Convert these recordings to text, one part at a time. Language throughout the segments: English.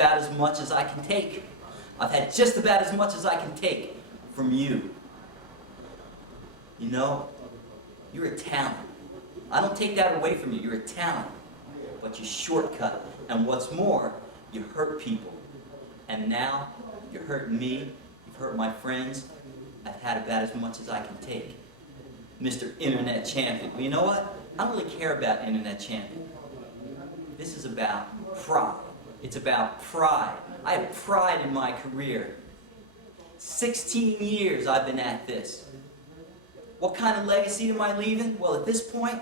about as much as I can take. I've had just about as much as I can take from you. You know, you're a talent. I don't take that away from you. You're a talent. But you shortcut. And what's more, you hurt people. And now, you're hurting me. You've hurt my friends. I've had about as much as I can take. Mr. Internet Champion. Well, you know what? I don't really care about Internet Champion. This is about pride. It's about pride. I have pride in my career. 16 years I've been at this. What kind of legacy am I leaving? Well, at this point,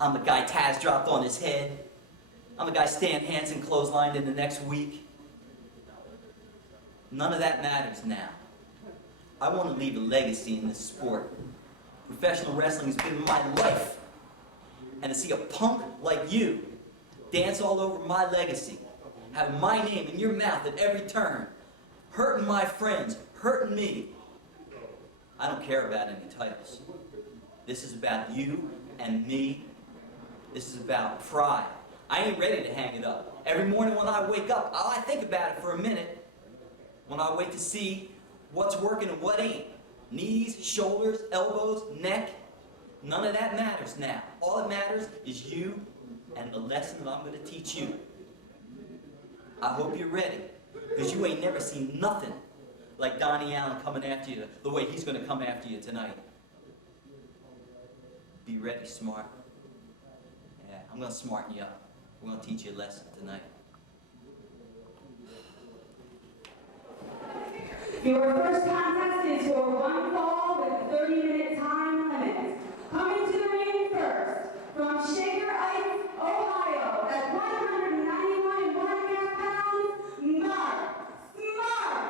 I'm the guy Taz dropped on his head. I'm the guy Stan Hansen clotheslined in the next week. None of that matters now. I want to leave a legacy in this sport. Professional wrestling has been my life. And to see a punk like you dance all over my legacy, have my name in your mouth at every turn, hurting my friends, hurting me. I don't care about any titles. This is about you and me. This is about pride. I ain't ready to hang it up. Every morning when I wake up, I think about it for a minute. When I wait to see what's working and what ain't. Knees, shoulders, elbows, neck. None of that matters now. All that matters is you and the lesson that I'm going to teach you. I hope you're ready, because you ain't never seen nothing like Donnie Allen coming after you the way he's going to come after you tonight. Be ready, smart. Yeah, I'm going to smarten you up. We're going to teach you a lesson tonight. Your first contest is for one fall with a 30-minute time limit. Coming to the ring first, from Shaker Heights, Ohio, at 191.5 pounds, Mark Smart.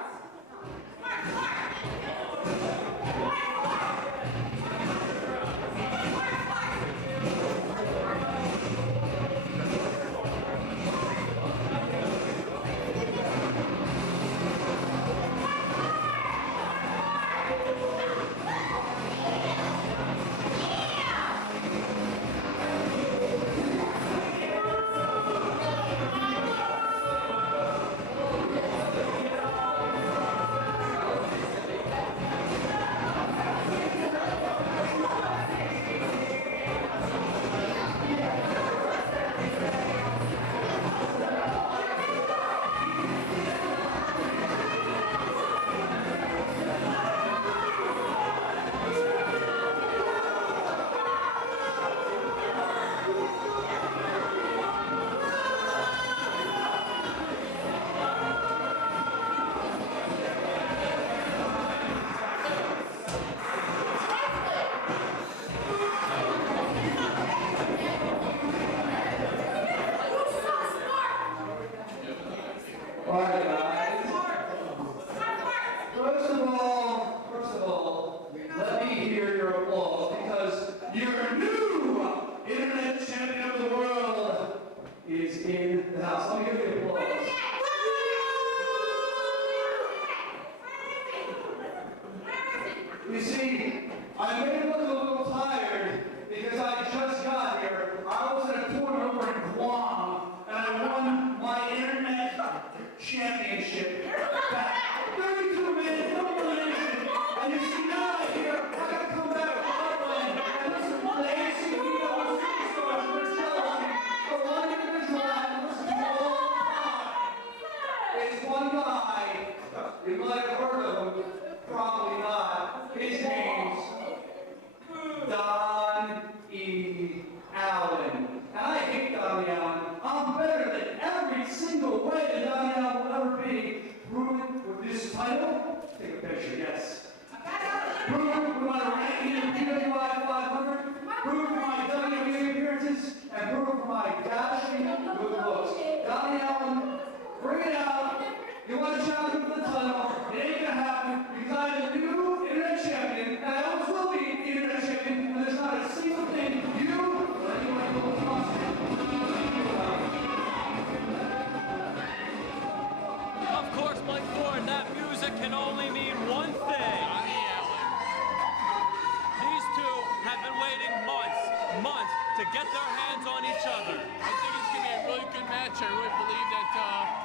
To get their hands on each other. I think it's going to be a really good match. I really believe that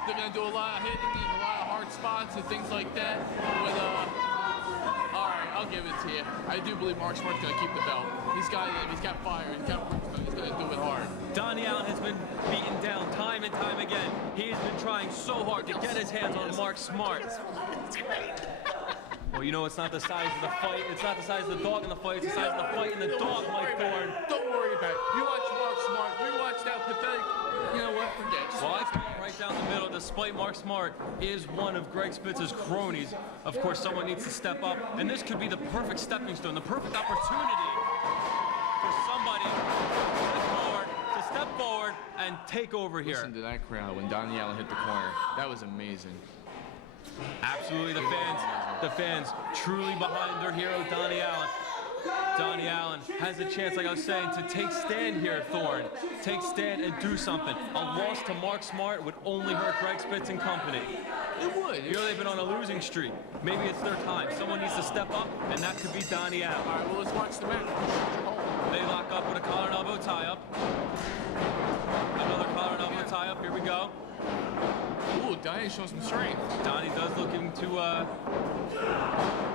they're going to do a lot of hitting and a lot of hard spots and things like that. But, all right, I'll give it to you. I do believe Mark Smart's going to keep the belt. He's got fire. He's got brimstone. He's going to do it hard. Donnie Allen has been beaten down time and time again. He has been trying so hard to get his hands on Mark Smart. Well, you know, it's not the size of the fight. It's not the size of the dog in the fight. It's the size of the fight in the dog, Mike Thorne. Don't worry about it. You watch Mark Smart. You watch that pathetic. You know what? Forget it. Well, I stand right down the middle. Despite Mark Smart is one of Greg Spitz's cronies, of course, someone needs to step up. And this could be the perfect stepping stone, the perfect opportunity for somebody to step forward and take over here. Listen to that crowd when Donnie Allen hit the corner. That was amazing. Absolutely, the fans truly behind their hero, Donnie Allen. Donnie Allen has a chance, like I was saying, to take stand here, Thorne. Take stand and do something. A loss to Mark Smart would only hurt Greg Spitz and company. It would. You know, they've been on a losing streak. Maybe it's their time. Someone needs to step up, and that could be Donnie Allen. All right, well, let's watch the match. They lock up with a collar and elbow tie-up. Another collar and elbow tie-up. Here we go. Ooh, Donnie shows some strength. Donnie does looking to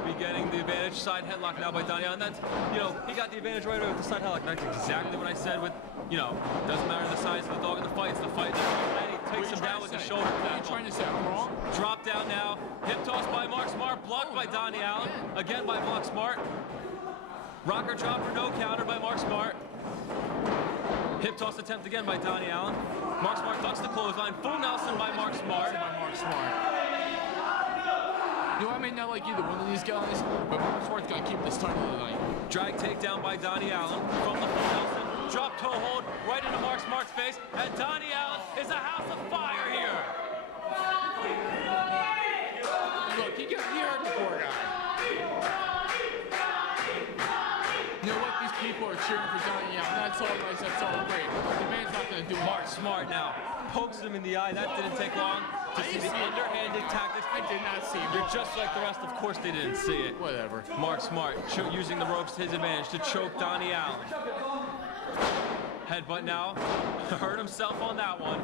be getting the advantage. Side headlock now by Donnie Allen. That's, you know, he got the advantage right away with the side headlock. That's exactly what I said with, you know, doesn't matter the size of the dog in the fight. It's the fight. And he takes him down with the shoulder What are you tackle. trying to say? I'm wrong? Drop down now. Hip toss by Mark Smart. Blocked by Donnie Allen. Again by Mark Smart. Rocker drop for no counter by Mark Smart. Hip toss attempt again by Donnie Allen. Mark Smart ducks the clothesline. Full Nelson by Mark Smart. You know, I may not like either one of these guys, but Mark Smart's going to keep this title tonight. Drag takedown by Donnie Allen from the full Nelson. Drop toe hold right into Mark Smart's face. And Donnie Allen is a house of fire here. Look, he hurt the poor guy. You know what? These people are cheering for Donnie Allen. That's all nice. That's all great. The man's not going to do Mark much. Smart now pokes him in the eye. That didn't take long to see the underhanded tactics. I did not see him. You're just like the rest. Of course they didn't see it. Whatever. Mark Smart using the ropes to his advantage to choke Donnie Allen. Headbutt now. Hurt himself on that one.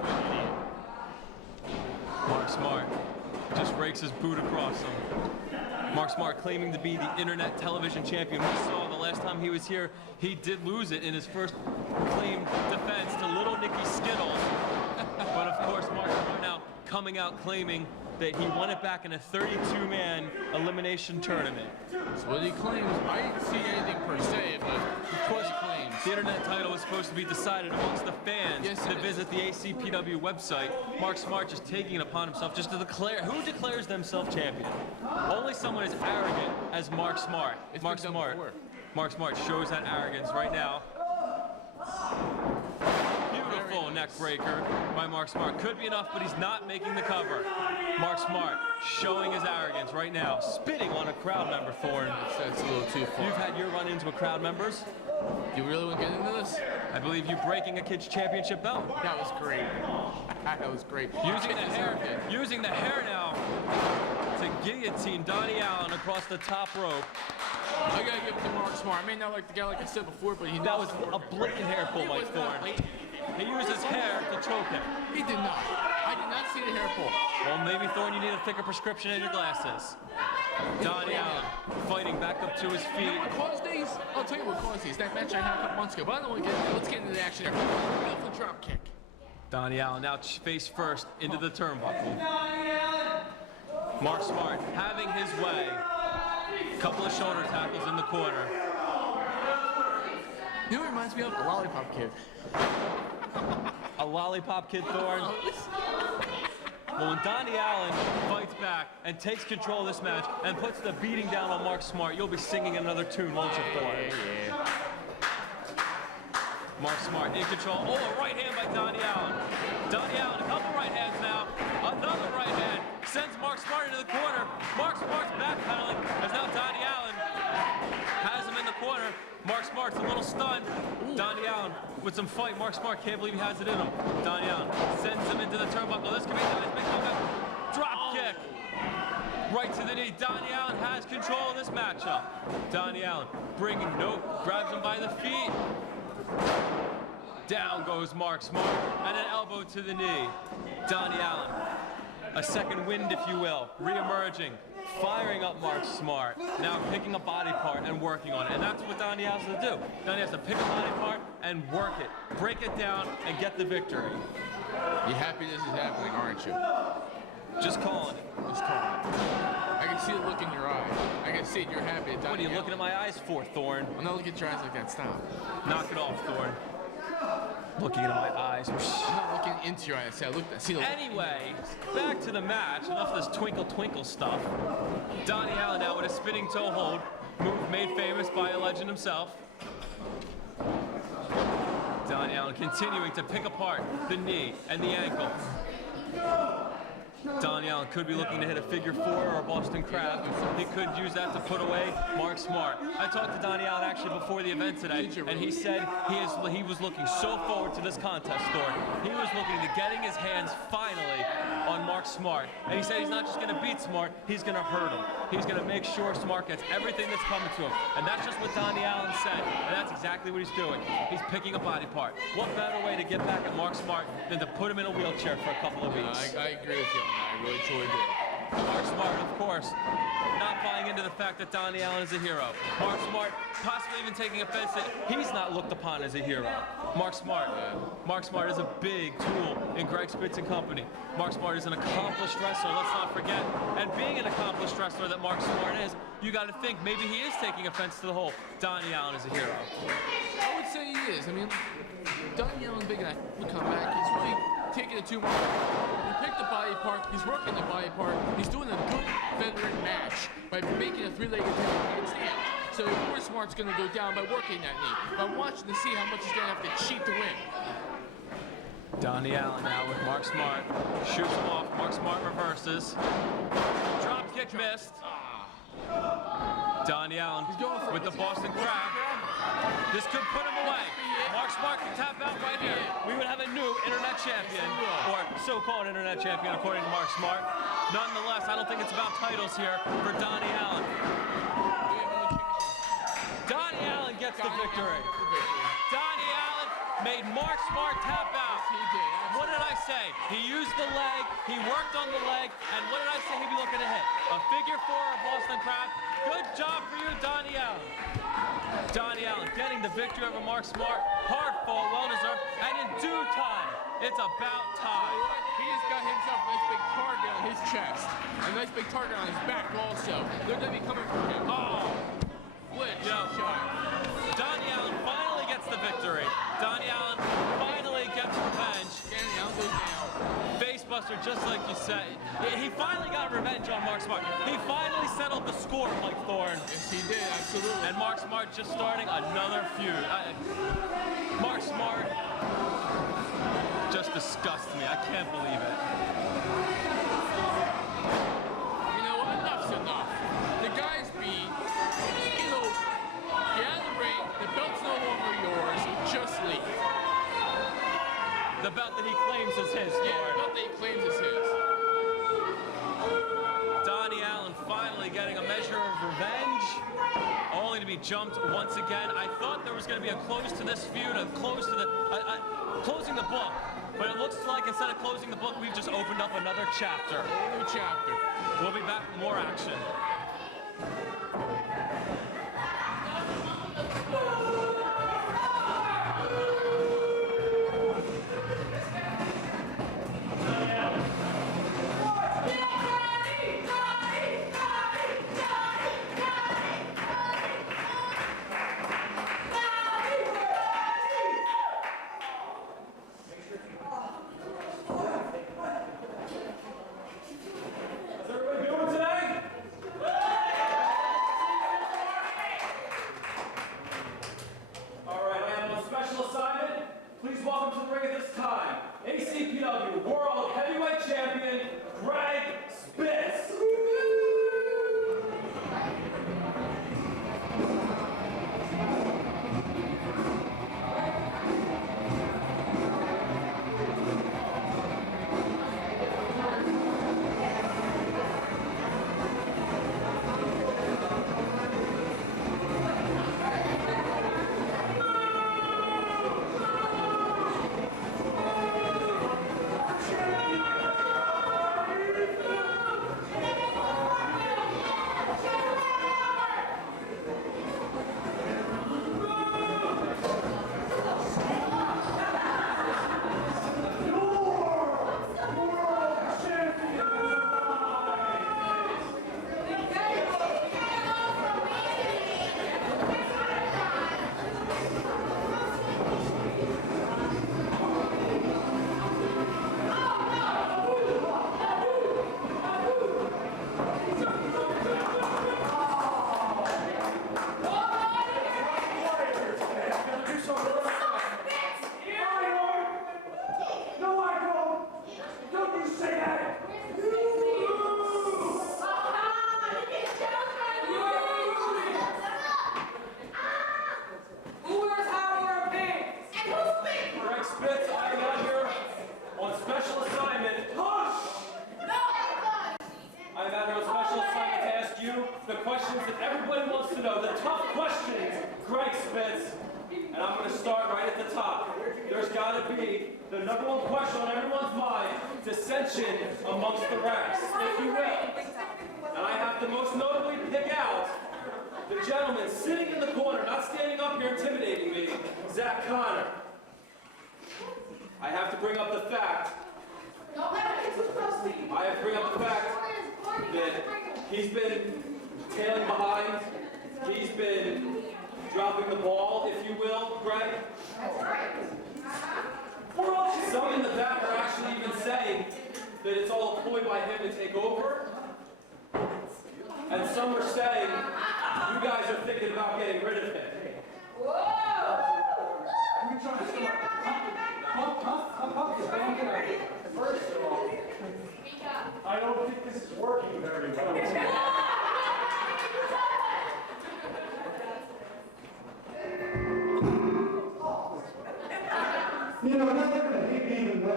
Mark Smart just rakes his boot across him. Mark Smart claiming to be the internet television champion. We saw the last time he was here, he did lose it in his first claimed defense to little Nicky Skittles. But of course, Mark Smart now coming out claiming that he won it back in a 32-man elimination tournament. That's what he claims. I didn't see anything per se, but of course he claims. The internet title was supposed to be decided amongst the fans that visit the ACPW website. Mark Smart just taking it upon himself just to declare. Who declares themselves champion? Only someone as arrogant as Mark Smart. Mark Smart shows that arrogance right now. Beautiful neck breaker by Mark Smart. Could be enough, but he's not making the cover. Mark Smart showing his arrogance right now. Spitting on a crowd member, Thorne. That's a little too far. You've had your run-ins with crowd members. You really want to get into this? I believe you breaking a kid's championship belt. That was great. That was great. Using the hair now to guillotine Donnie Allen across the top rope. I gotta give it to Mark Smart. I may not like the guy like I said before, but he knows. That was a blatant hair pull, Mike Thorne. He used his hair to choke him. He did not. I did not see the hair pull. Well, maybe, Thorne, you need a thicker prescription in your glasses. Donnie Allen fighting back up to his feet. Cause these, I'll tell you what caused these. That match I had a couple months ago, but I don't want to get into it. Let's get into the action here. Beautiful drop kick. Donnie Allen now face first into the turnbuckle. Mark Smart having his way. Couple of shoulder tackles in the corner. You know what reminds me of? A Lollipop Kid. A Lollipop Kid, Thorne. Well, when Donnie Allen fights back and takes control of this match and puts the beating down on Mark Smart, you'll be singing another tune, won't you, Thorne? Yeah. Mark Smart in control. Oh, a right hand by Donnie Allen. Donnie Allen, a couple right hands now. Another right hand. Sends Mark Smart into the corner. Mark Smart's backpedaling as now Donnie Allen has him in the corner. Mark Smart's a little stunned. Donnie Allen with some fight. Mark Smart can't believe he has it in him. Donnie Allen sends him into the turnbuckle. This could be Donnie's big comeback. Drop kick. Right to the knee. Donnie Allen has control of this matchup. Donnie Allen bringing grabs him by the feet. Down goes Mark Smart and an elbow to the knee. Donnie Allen a second wind, if you will, re-emerging, firing up Mark Smart, now picking a body part and working on it. And that's what Donnie has to do. Donnie has to pick a body part and work it, break it down, and get the victory. You happy this is happening, aren't you? Just calling it. Just calling it. I can see the look in your eye. I can see it. You're happy. What are you looking at my eyes for, Thorne? I'm not looking at your eyes like that. Stop. Knock it off, Thorne. Looking into my eyes. I'm not looking into your eyes. See the look. Anyway, back to the match. Enough of this twinkle twinkle stuff. Donnie Allen now with a spinning toe hold, move made famous by a legend himself. Donnie Allen continuing to pick apart the knee and the ankle. Donnie Allen could be looking to hit a figure 4 or a Boston Crab. He could use that to put away Mark Smart. I talked to Donnie Allen actually before the event today, and he said he was looking so forward to this contest, Thor. He was looking to getting his hands finally on Mark Smart. And he said he's not just going to beat Smart, he's going to hurt him. He's going to make sure Smart gets everything that's coming to him. And that's just what Donnie Allen said, and that's exactly what he's doing. He's picking a body part. What better way to get back at Mark Smart than to put him in a wheelchair for a couple of weeks? I agree with you. I really truly do. Mark Smart, of course, not buying into the fact that Donnie Allen is a hero. Mark Smart possibly even taking offense that he's not looked upon as a hero. Mark Smart is a big tool in Greg Spitz and company. Mark Smart is an accomplished wrestler, let's not forget. And being an accomplished wrestler that Mark Smart is, you got to think maybe he is taking offense to the whole Donnie Allen is a hero. I would say he is. I mean, Donnie Allen's big enough to come back. He's really taking it too much. He picked the body part. He's working the body part. He's doing a good veteran match by making a three-legged handstand. So of course Smart's going to go down by working that knee. But I'm watching to see how much he's going to have to cheat to win. Donnie Allen now with Mark Smart. Shoots him off. Mark Smart reverses. Drop kick missed. Donnie Allen with the Boston Crab. This could put him away. Mark Smart can tap out right here. We would have a new internet champion, or so-called internet champion according to Mark Smart. Nonetheless, I don't think it's about titles here for Donnie Allen. Donnie Allen gets the victory. Donnie Allen made Mark Smart tap out. What did I say? He used the leg, he worked on the leg, and what did I say he'd be looking to hit? A figure 4 or Boston Crab. Good job for you, Donnie Allen. Donnie Allen getting the victory over Mark Smart. Hard fall, well-deserved, and in due time, it's about time. He just got himself a nice big target on his chest. A nice big target on his back also. They're going to be coming for him. Oh! Flinch. Shot. Donnie Allen finally gets the victory. Donnie Allen finally gets revenge. Donnie Allen goes down. Facebuster, just like you said. He finally got revenge on Mark Smart. He finally settled the score, Mike Thorne. Yes, he did, absolutely. And Mark Smart just starting another feud. Mark Smart just disgusts me. I can't believe it. You know what? Enough's enough. The guy's beat. You know, get out of the ring. The belt's no longer yours. Just leave. The belt that he claims is his, Yeah, Thorne. the belt that he claims is his. Donnie Allen finally getting a measure of revenge, only to be jumped once again. I thought there was going to be a close to this feud, a close to the closing the book, but it looks like instead of closing the book, we've just opened up another chapter. A new chapter. We'll be back with more action. everybody wants to know, the tough questions, Greg Spitz, and I'm going to start right at the top. There's got to be the number one question on everyone's mind, dissension amongst the ranks, if you will. And I have to most notably pick out the gentleman sitting in the corner, not standing up here intimidating me, Zach Connor. I have to bring up the fact, that he's been tailing behind, he's been dropping the ball, if you will, Greg. That's right. Some in the back are actually even saying that it's all a ploy by him to take over. And some are saying you guys are thinking about getting rid of him. First of all, I don't think this is working very well. You know, now they're going to hate me even more.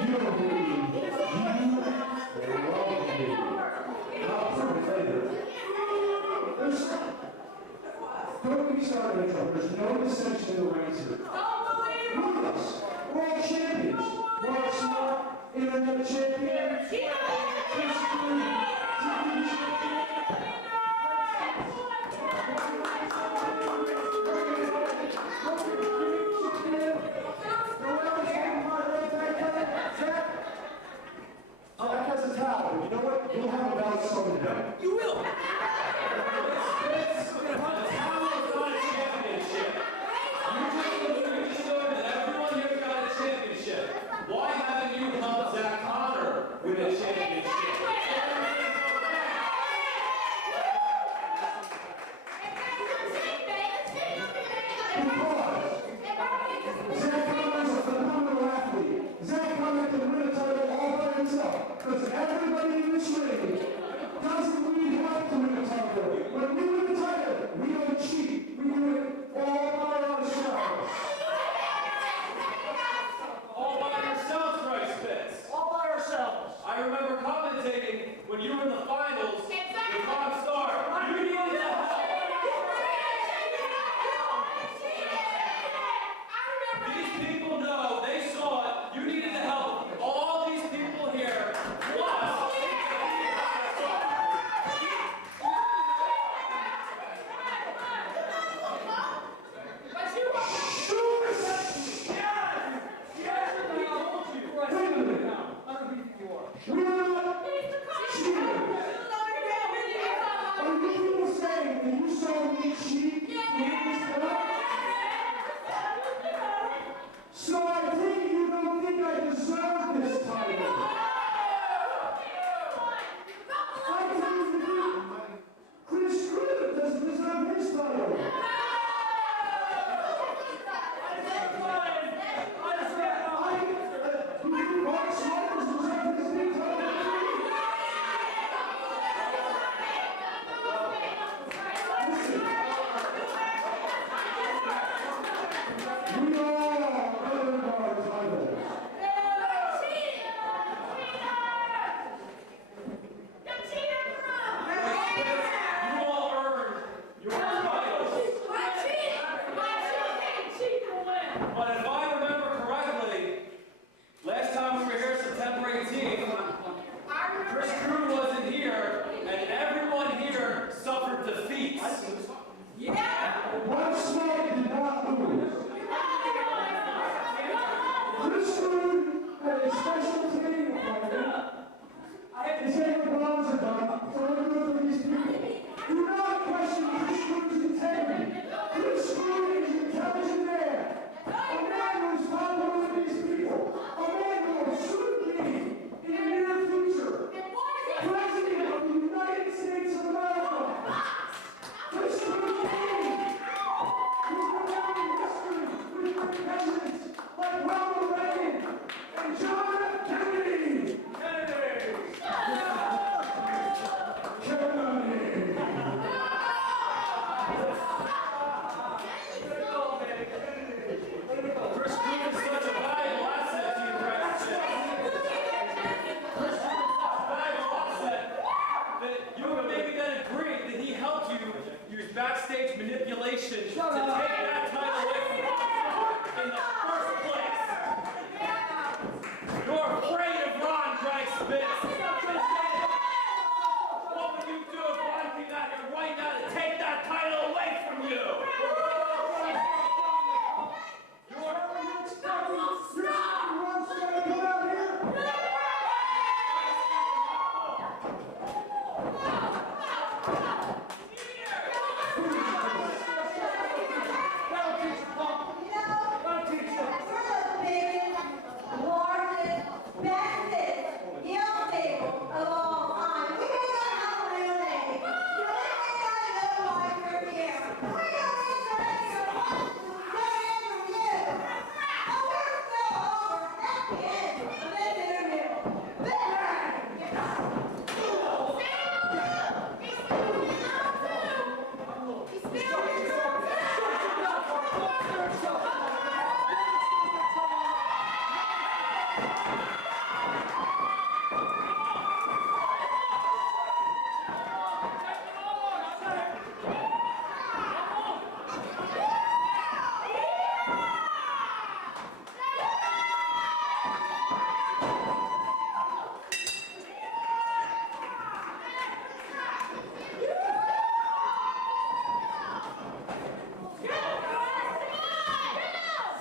You don't believe me. You are wrong to me. And I'll prove it later. Don't be started in trouble. There's no dissension in the ranks here. Look at us. We're all champions. We're all smart, internet champions. Zach has a towel. You know what? You'll have a bout someday. You will. The towel is not a championship. You just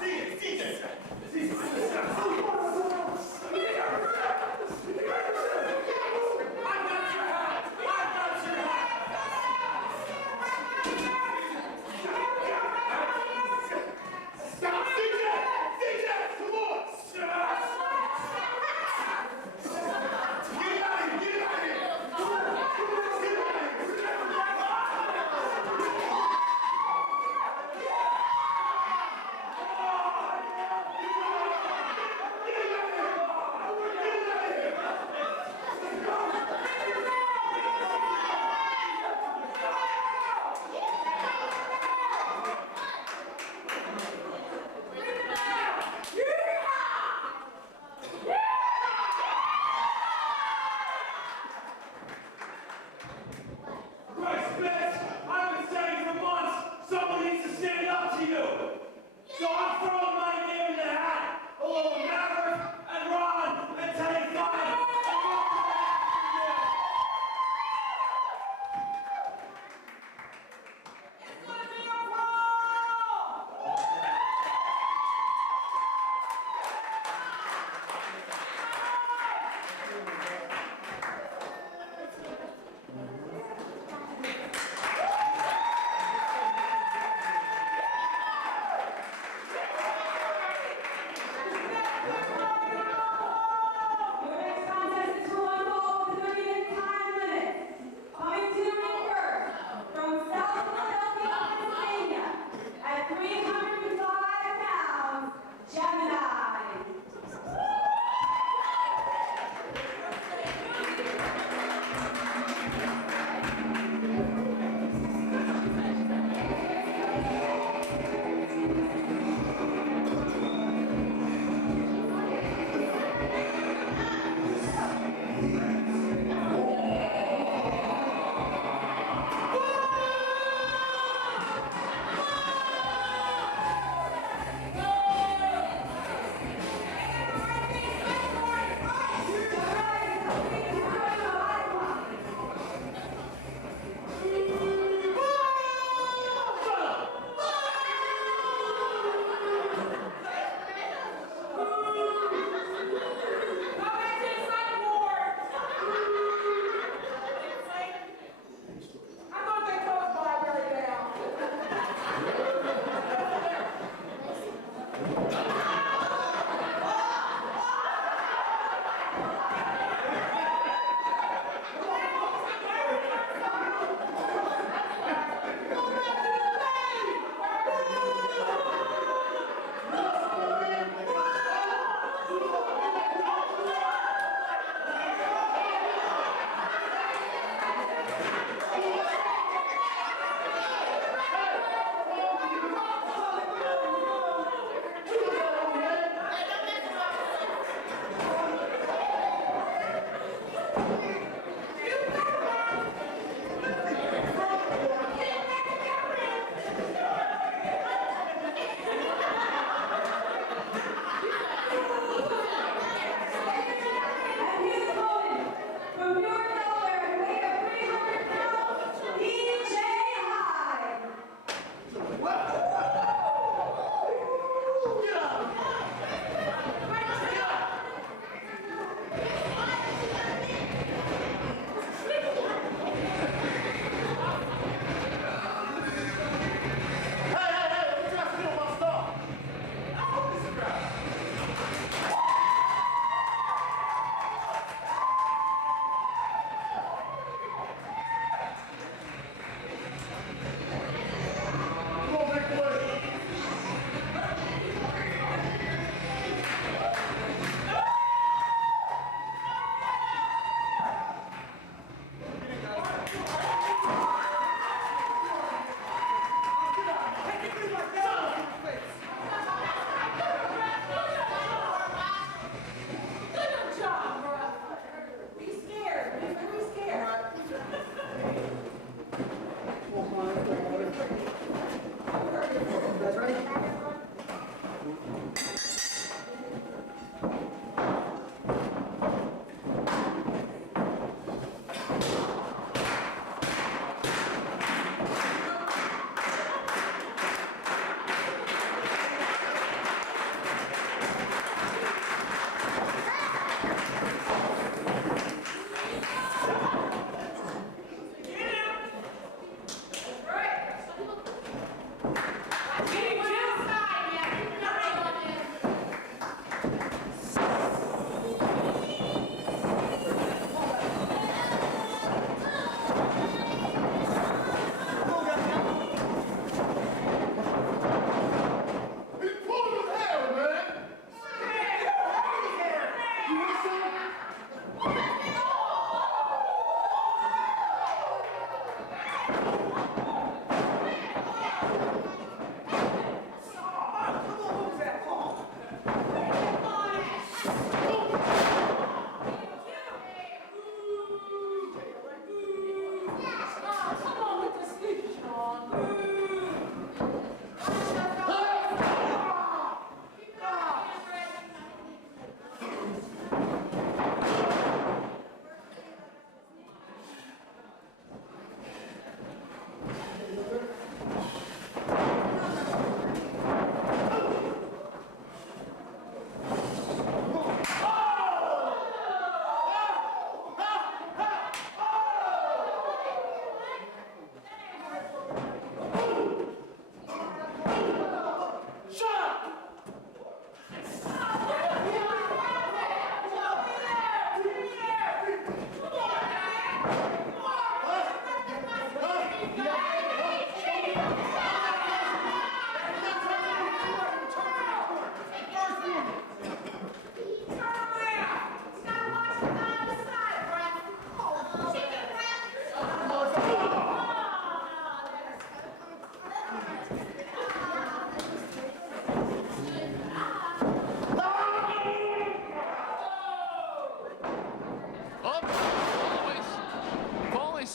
Sigue, sigue.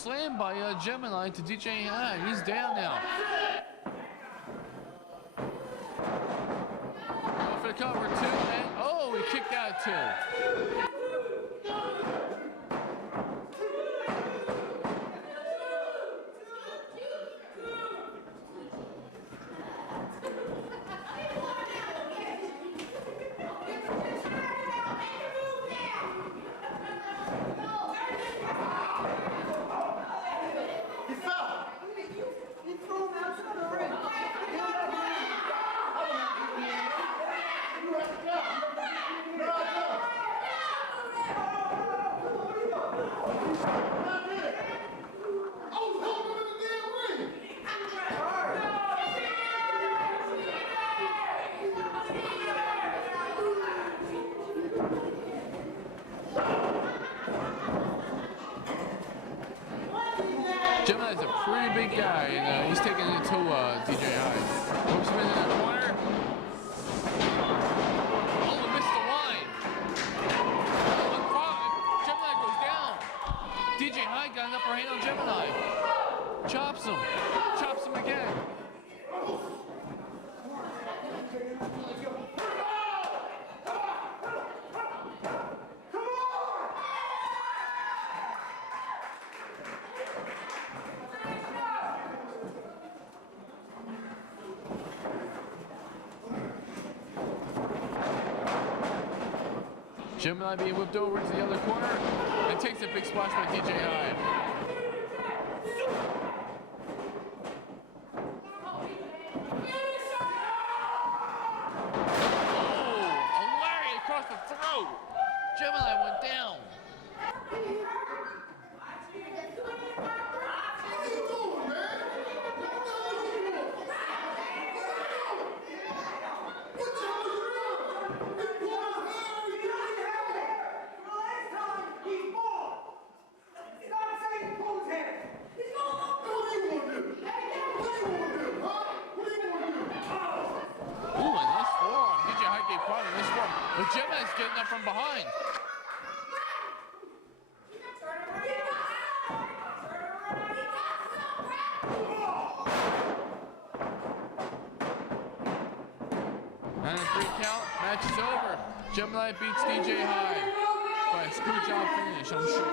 slam by Gemini to DJ High. He's down now. Going for the cover 2, and oh, he kicked out 2. Gemini's a pretty big guy, and he's taking it to DJ High. Hooks him in the corner. Oh, he missed the line. 1-5. Gemini goes down. DJ High got an upper hand on Gemini. Chops him. Chops him again. Gemini being whipped over to the other corner and takes a big splash by DJ High. Oh, a lariat across the throat. Gemini went down. But Gemini's getting up from behind. And a 3 count, match is over. Gemini beats DJ High by a screw job finish, I'm sure.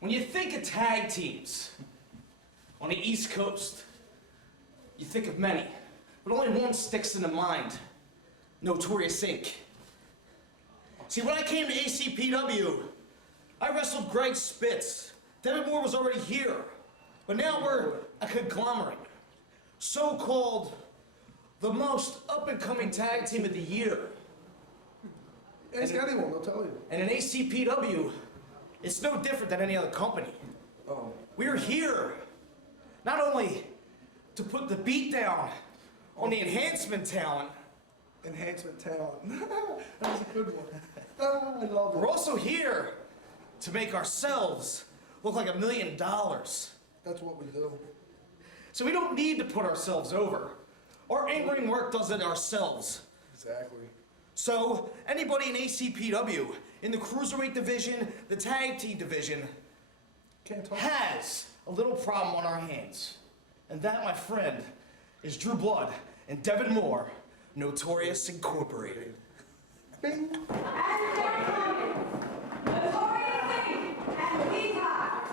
When you think of tag teams on the East Coast, you think of many, but only one sticks in the mind: Notorious Inc. See, when I came to Acpw, I wrestled Greg Spitz. Devin Moore was already here, but now we're a conglomerate, so-called the most up-and-coming tag team of the year. Ask anyone, they'll tell you. And in ACPW, it's no different than any other company. Oh. We're here not only to put the beat down on the enhancement talent, Enhancement talent. That was a good one. Oh, I love we're it. also here to make ourselves look like $1 million. That's what we do. So we don't need to put ourselves over. Our in-ring work does it ourselves. Exactly. So anybody in ACPW, in the cruiserweight division, the tag team division, Can't talk. has a little problem on our hands. And that, my friend, is Drew Blood and Devin Moore, Notorious Incorporated. Bing. And their opponents, Notorious Inc. and Peacock.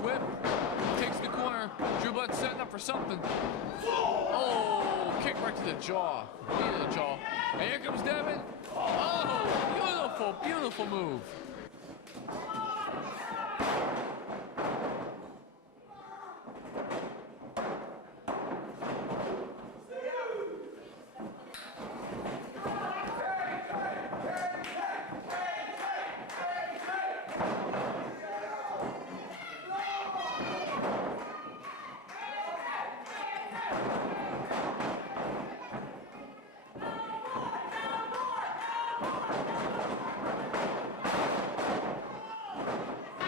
whip. Takes the corner. Drew Bled's setting up for something. Oh, kick right to the jaw. Knee to the jaw. And here comes Devin. Oh, beautiful, beautiful move.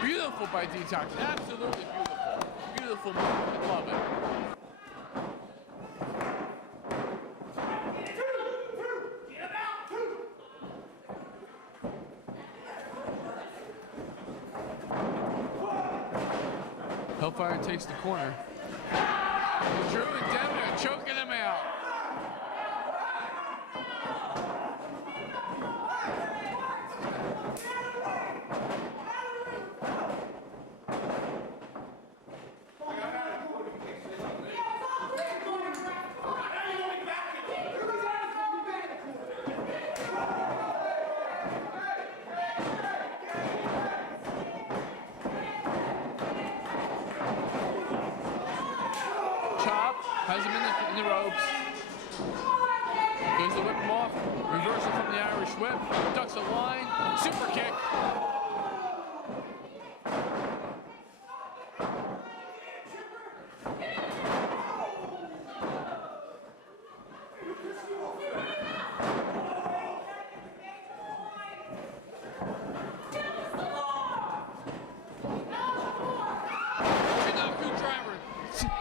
Beautiful by Detox. Absolutely beautiful. Beautiful move. I love it. Hellfire takes the corner. Drew and Devin are choking him out. Has him in the ropes. Goes to whip him off. Reversal from the Irish whip. Ducks a line. Super kick.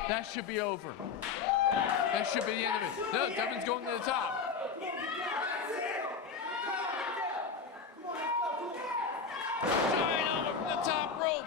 That should be over. That should be the end of it. No, Devin's going to the top. Giant over from the top rope.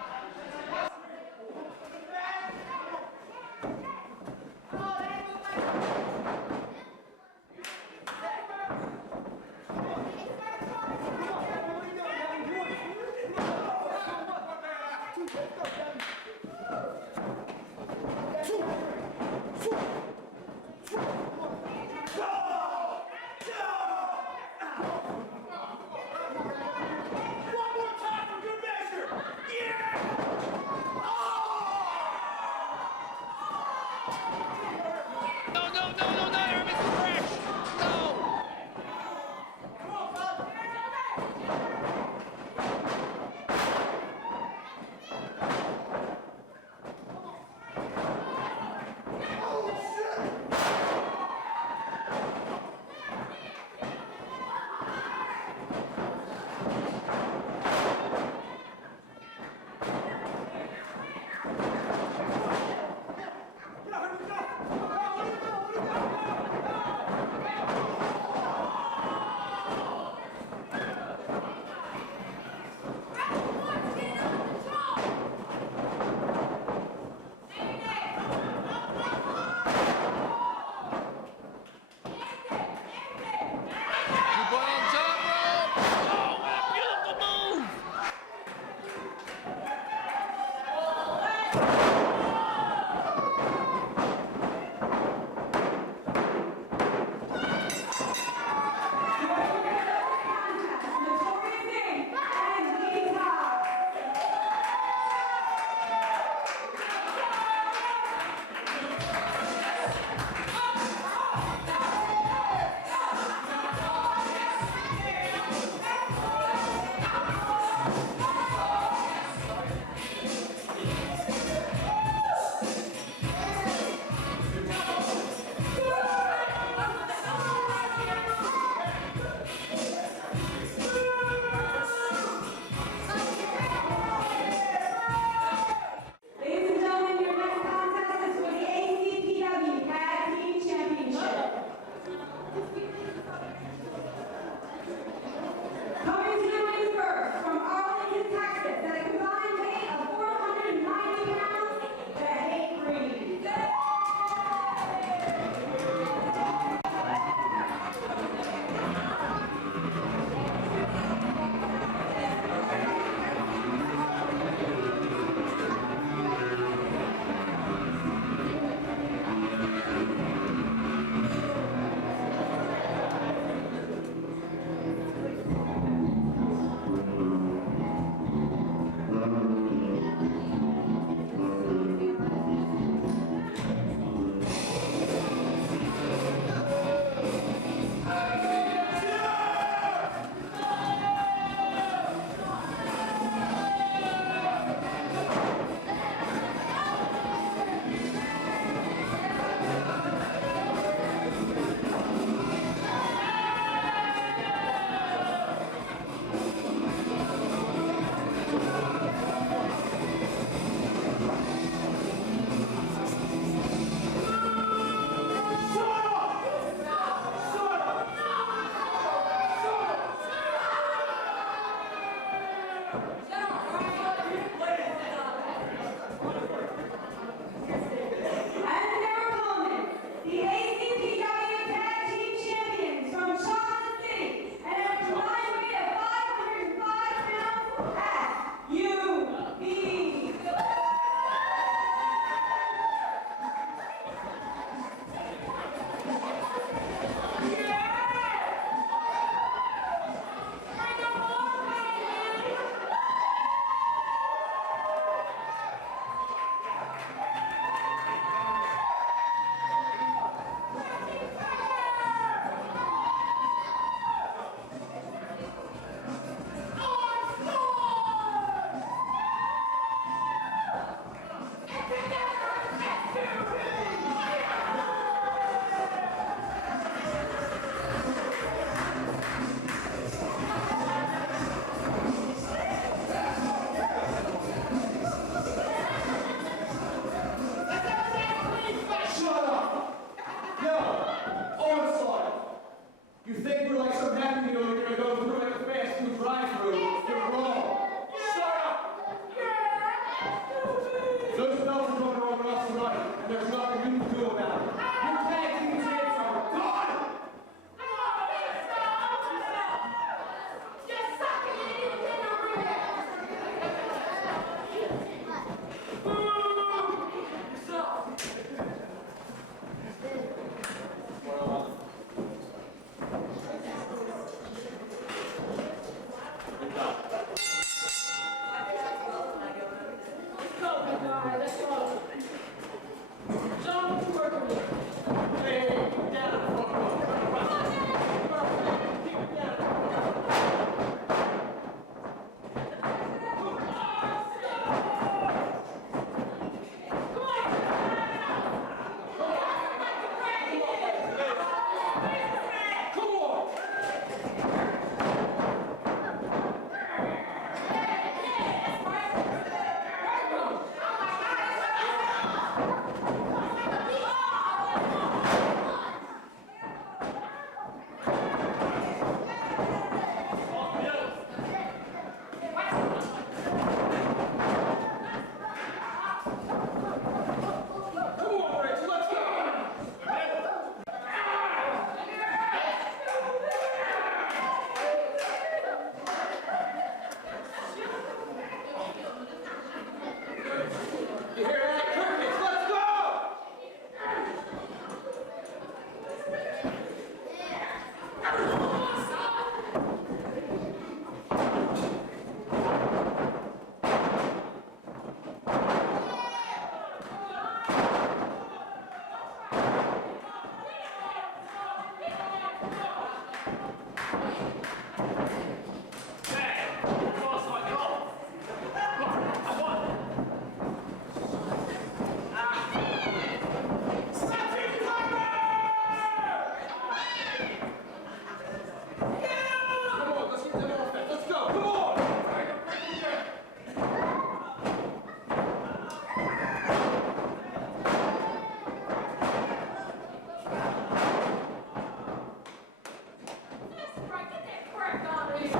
That's right, get that crap out of here.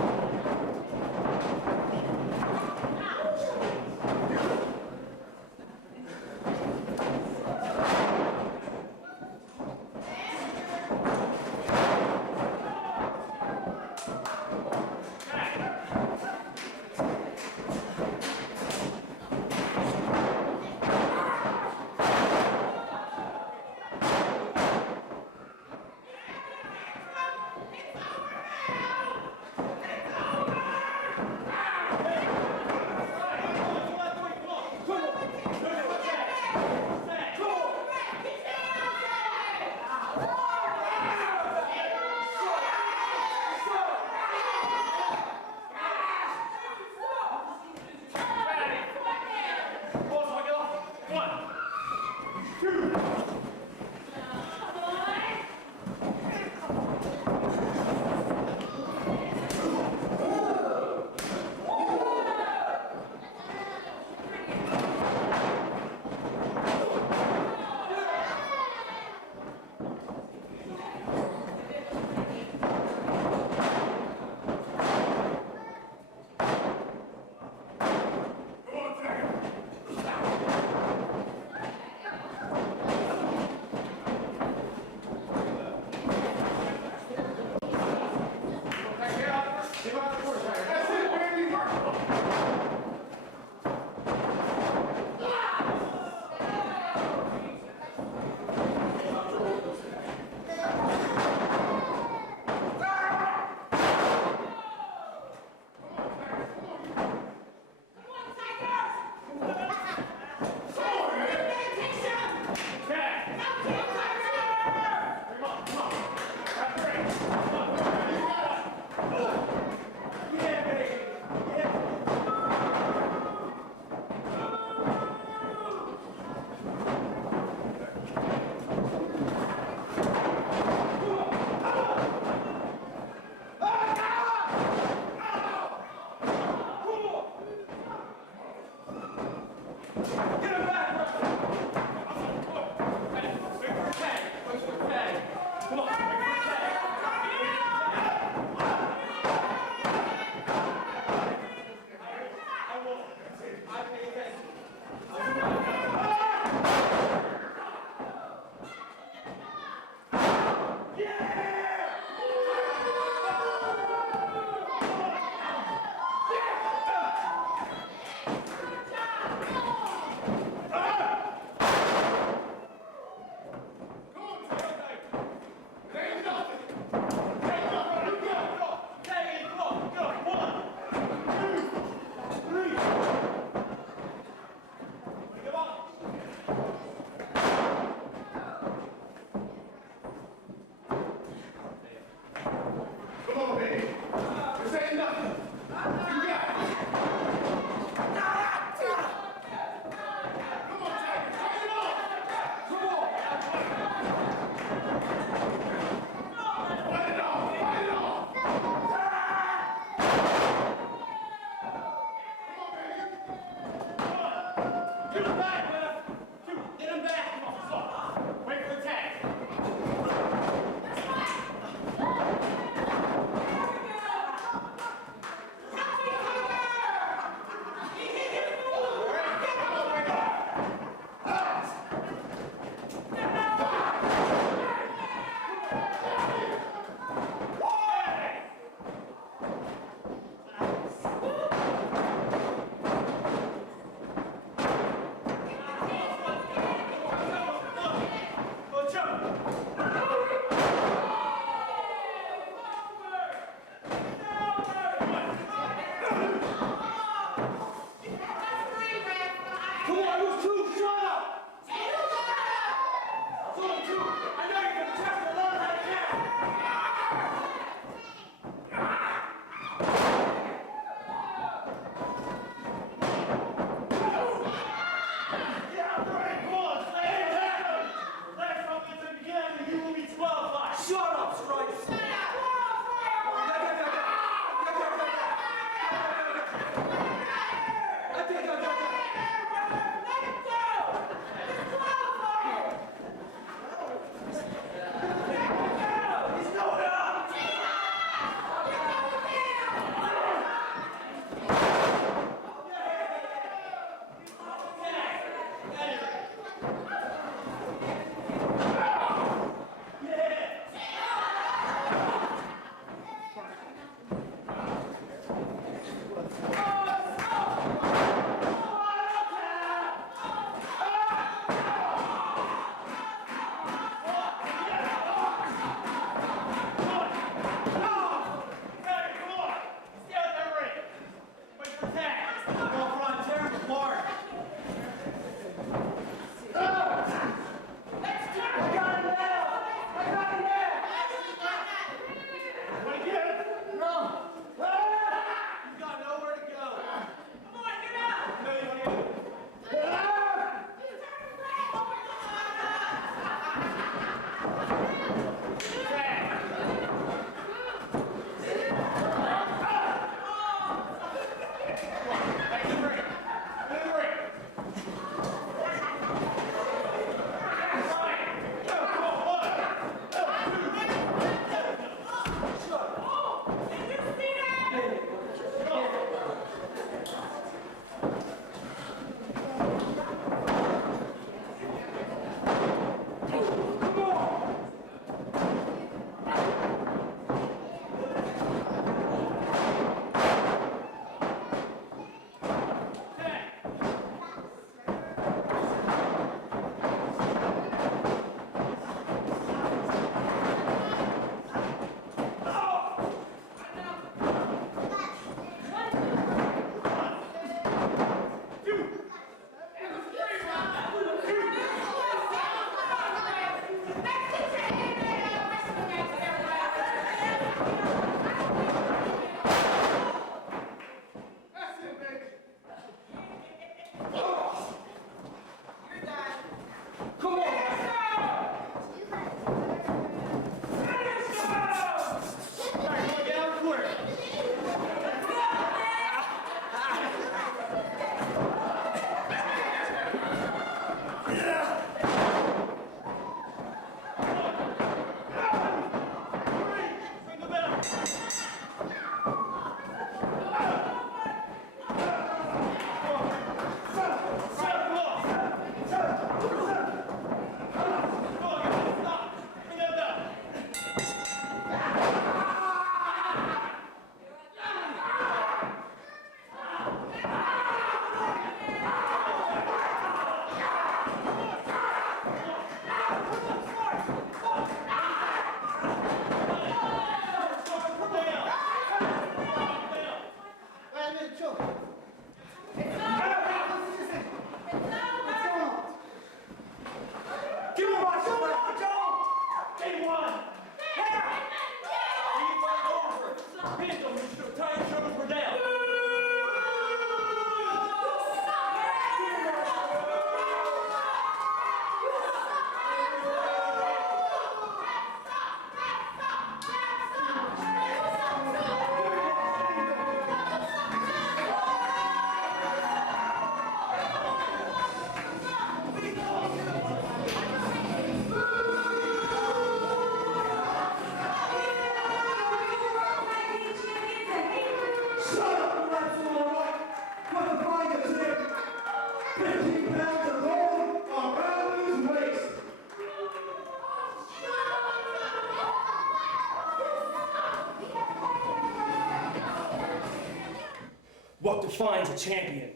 What defines a champion?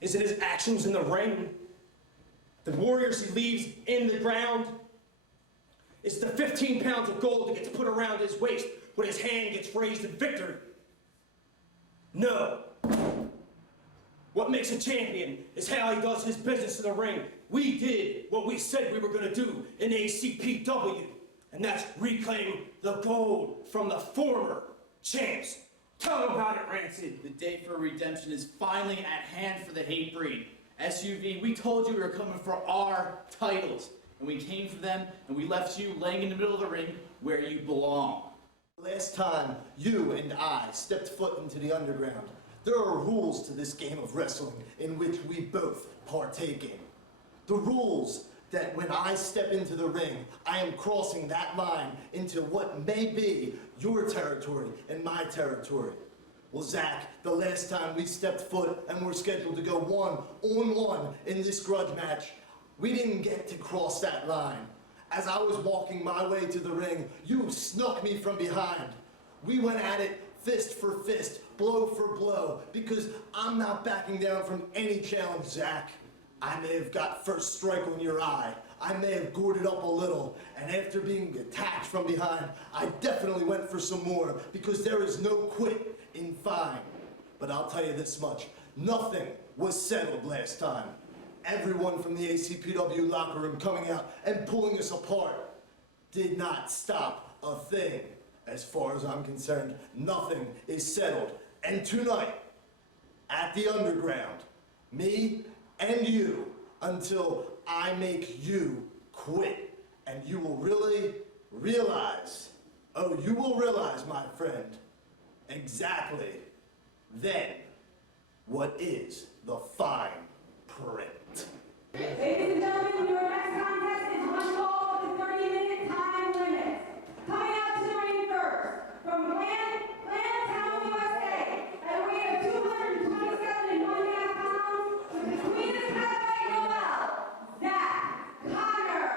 Is it his actions in the ring? The warriors he leaves in the ground? Is it the 15 pounds of gold that gets put around his waist when his hand gets raised in victory? No. What makes a champion is how he does his business in the ring. We did what we said we were going to do in ACPW, and that's reclaim the gold from the former champs. Tell them about it, Rancid. The day for redemption is finally at hand for the hate breed. SUV, we told you we were coming for our titles, and we came for them, and we left you laying in the middle of the ring where you belong. Last time you and I stepped foot into the underground, there are rules to this game of wrestling in which we both partake in. The rules that when I step into the ring, I am crossing that line into what may be your territory and my territory. Well, Zach, the last time we stepped foot and were scheduled to go 1-on-1 in this grudge match, we didn't get to cross that line. As I was walking my way to the ring, you snuck me from behind. We went at it fist for fist, blow for blow, because I'm not backing down from any challenge, Zach. I may have got first strike on your eye. I may have gored it up a little, and after being attacked from behind, I definitely went for some more, because there is no quit in fine. But I'll tell you this much, nothing was settled last time. Everyone from the ACPW locker room coming out and pulling us apart did not stop a thing. As far as I'm concerned, nothing is settled. And tonight, at the underground, me and you, until I make you quit. And you will really realize, oh, you will realize, my friend, exactly then what is the fine print. Ladies and gentlemen, your next contest is one fall with a 30-minute time limit. Coming out to the ring first, from Town, USA, at a weight of 227.5 pounds, with the Queen of Heavyweight Noel, Zach Connor.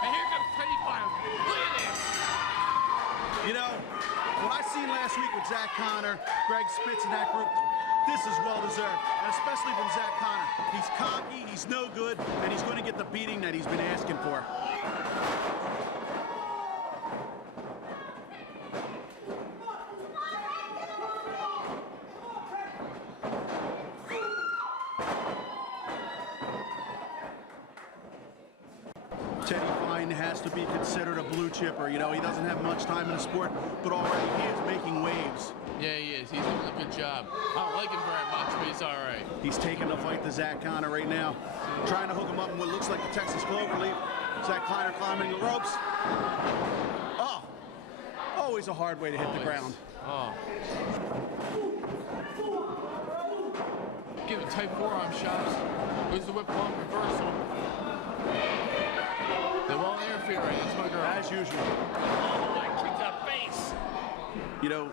And here comes Teddy Fire. Look at this. You know, what I seen last week with Zach Connor, Greg Spitz, and that group, this is well-deserved, and especially from Zach Connor. He's cocky, he's no good, and he's going to get the beating that he's been asking for. Teddy Fine has to be considered a blue chipper. You know, he doesn't have much time in the sport, but already he is making waves. Yeah, he is. He's doing a good job. I don't like him very much, but he's all right. He's taking the fight to Zach Connor right now, trying to hook him up in what looks like the Texas Cloverleaf. Zach Connor climbing the ropes. Oh, always a hard way to hit the ground. Oh. Give him tight forearm shots. Goes the whip bump reversal. They won't interfere, right? That's my girl. As usual. Oh, kick that face. You know,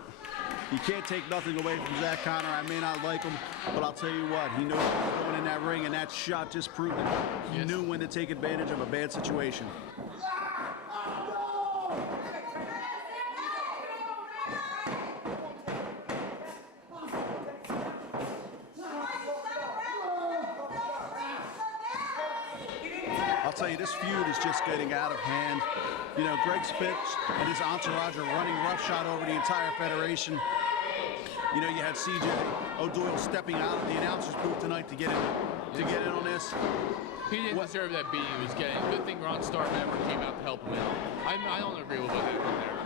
you can't take nothing away from Zach Connor. I may not like him, but I'll tell you what, he knows what's going in that ring, and that shot just proved it. He knew when to take advantage of a bad situation. I'll tell you, this feud is just getting out of hand. You know, Greg Spitz and his entourage are running roughshod over the entire federation. You know, you had CJ O'Doyle stepping out of the announcer's booth tonight to get in on this. He didn't deserve that beating he was getting. Good thing Ron Starr never came out to help him out. I don't agree with what happened there.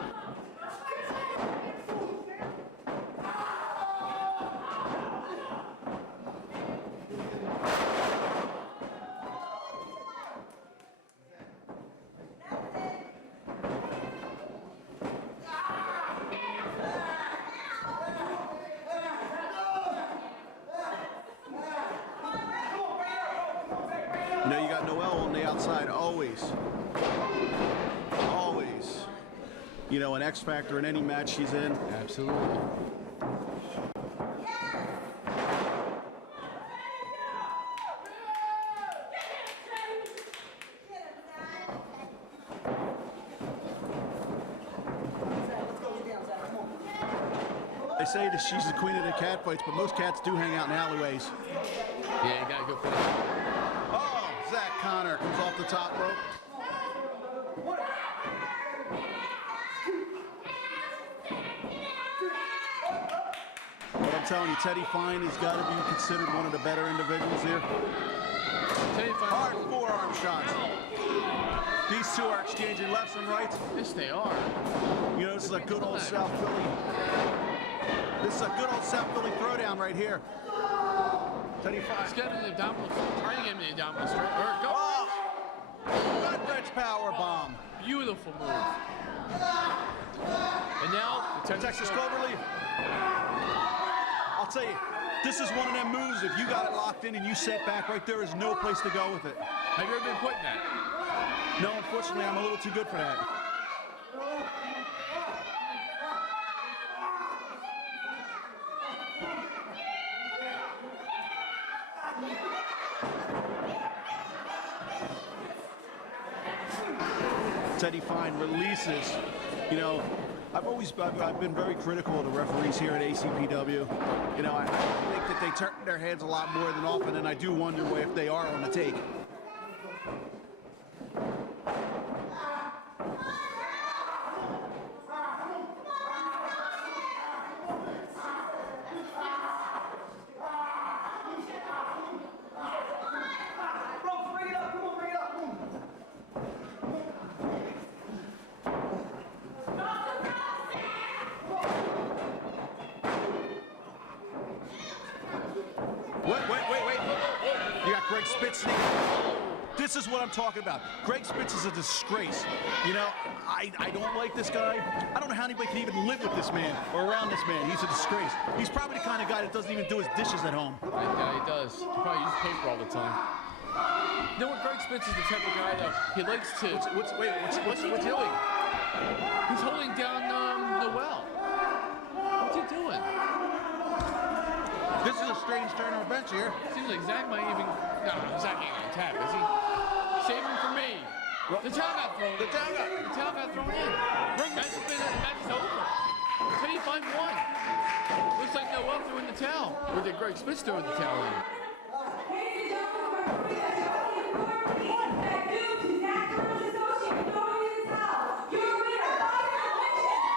got Noelle on the outside, always. Always. You know, an X factor in any match she's in. Absolutely. They say that she's the queen of the cat fights, but most cats do hang out in alleyways. Yeah, you gotta go for it. Oh, Zach Connor comes off the top rope. But I'm telling you, Teddy Fine has got to be considered one of the better individuals here. Teddy Fine. Hard forearm shots. These two are exchanging lefts and rights. Yes, they are. You know, this is a good old South Philly. This is a good old South Philly throwdown right here. Teddy Fine. Let's get him in the abdominal. Try to get him in the abdominal straight. Go. Oh! Gut wrench power bomb. Beautiful move. And now the Texas Cloverleaf. I'll tell you, this is one of them moves. If you got it locked in and you set back right there, is no place to go with it. Have you ever been put in that? No, unfortunately, I'm a little too good for that. Teddy Fine releases. You know, I've been very critical of the referees here at ACPW. You know, I think that they turn their heads a lot more than often, and I do wonder if they are on the take. Wait. You got Greg Spitz sneaking. This is what I'm talking about. Greg Spitz is a disgrace. You know, I don't like this guy. I don't know how anybody can even live with this man or around this man. He's a disgrace. He's probably the kind of guy that doesn't even do his dishes at home. Yeah, he does. He probably uses paper all the time. You know what? Greg Spitz is the type of guy that he likes to. What's he doing? He's holding down Noelle. What's he doing? This is a strange turn on the bench here. Seems like Zach might even. No, Zach ain't gonna tap, is he? Save him for me. The towel got thrown in. The towel got thrown in. Match is over. Teddy Fine won. Looks like Noelle threw in the towel. Or did Greg Spitz throw in the towel in? Ladies and gentlemen, that due to Zach Connor's associate throwing in the towel, your winner by submission.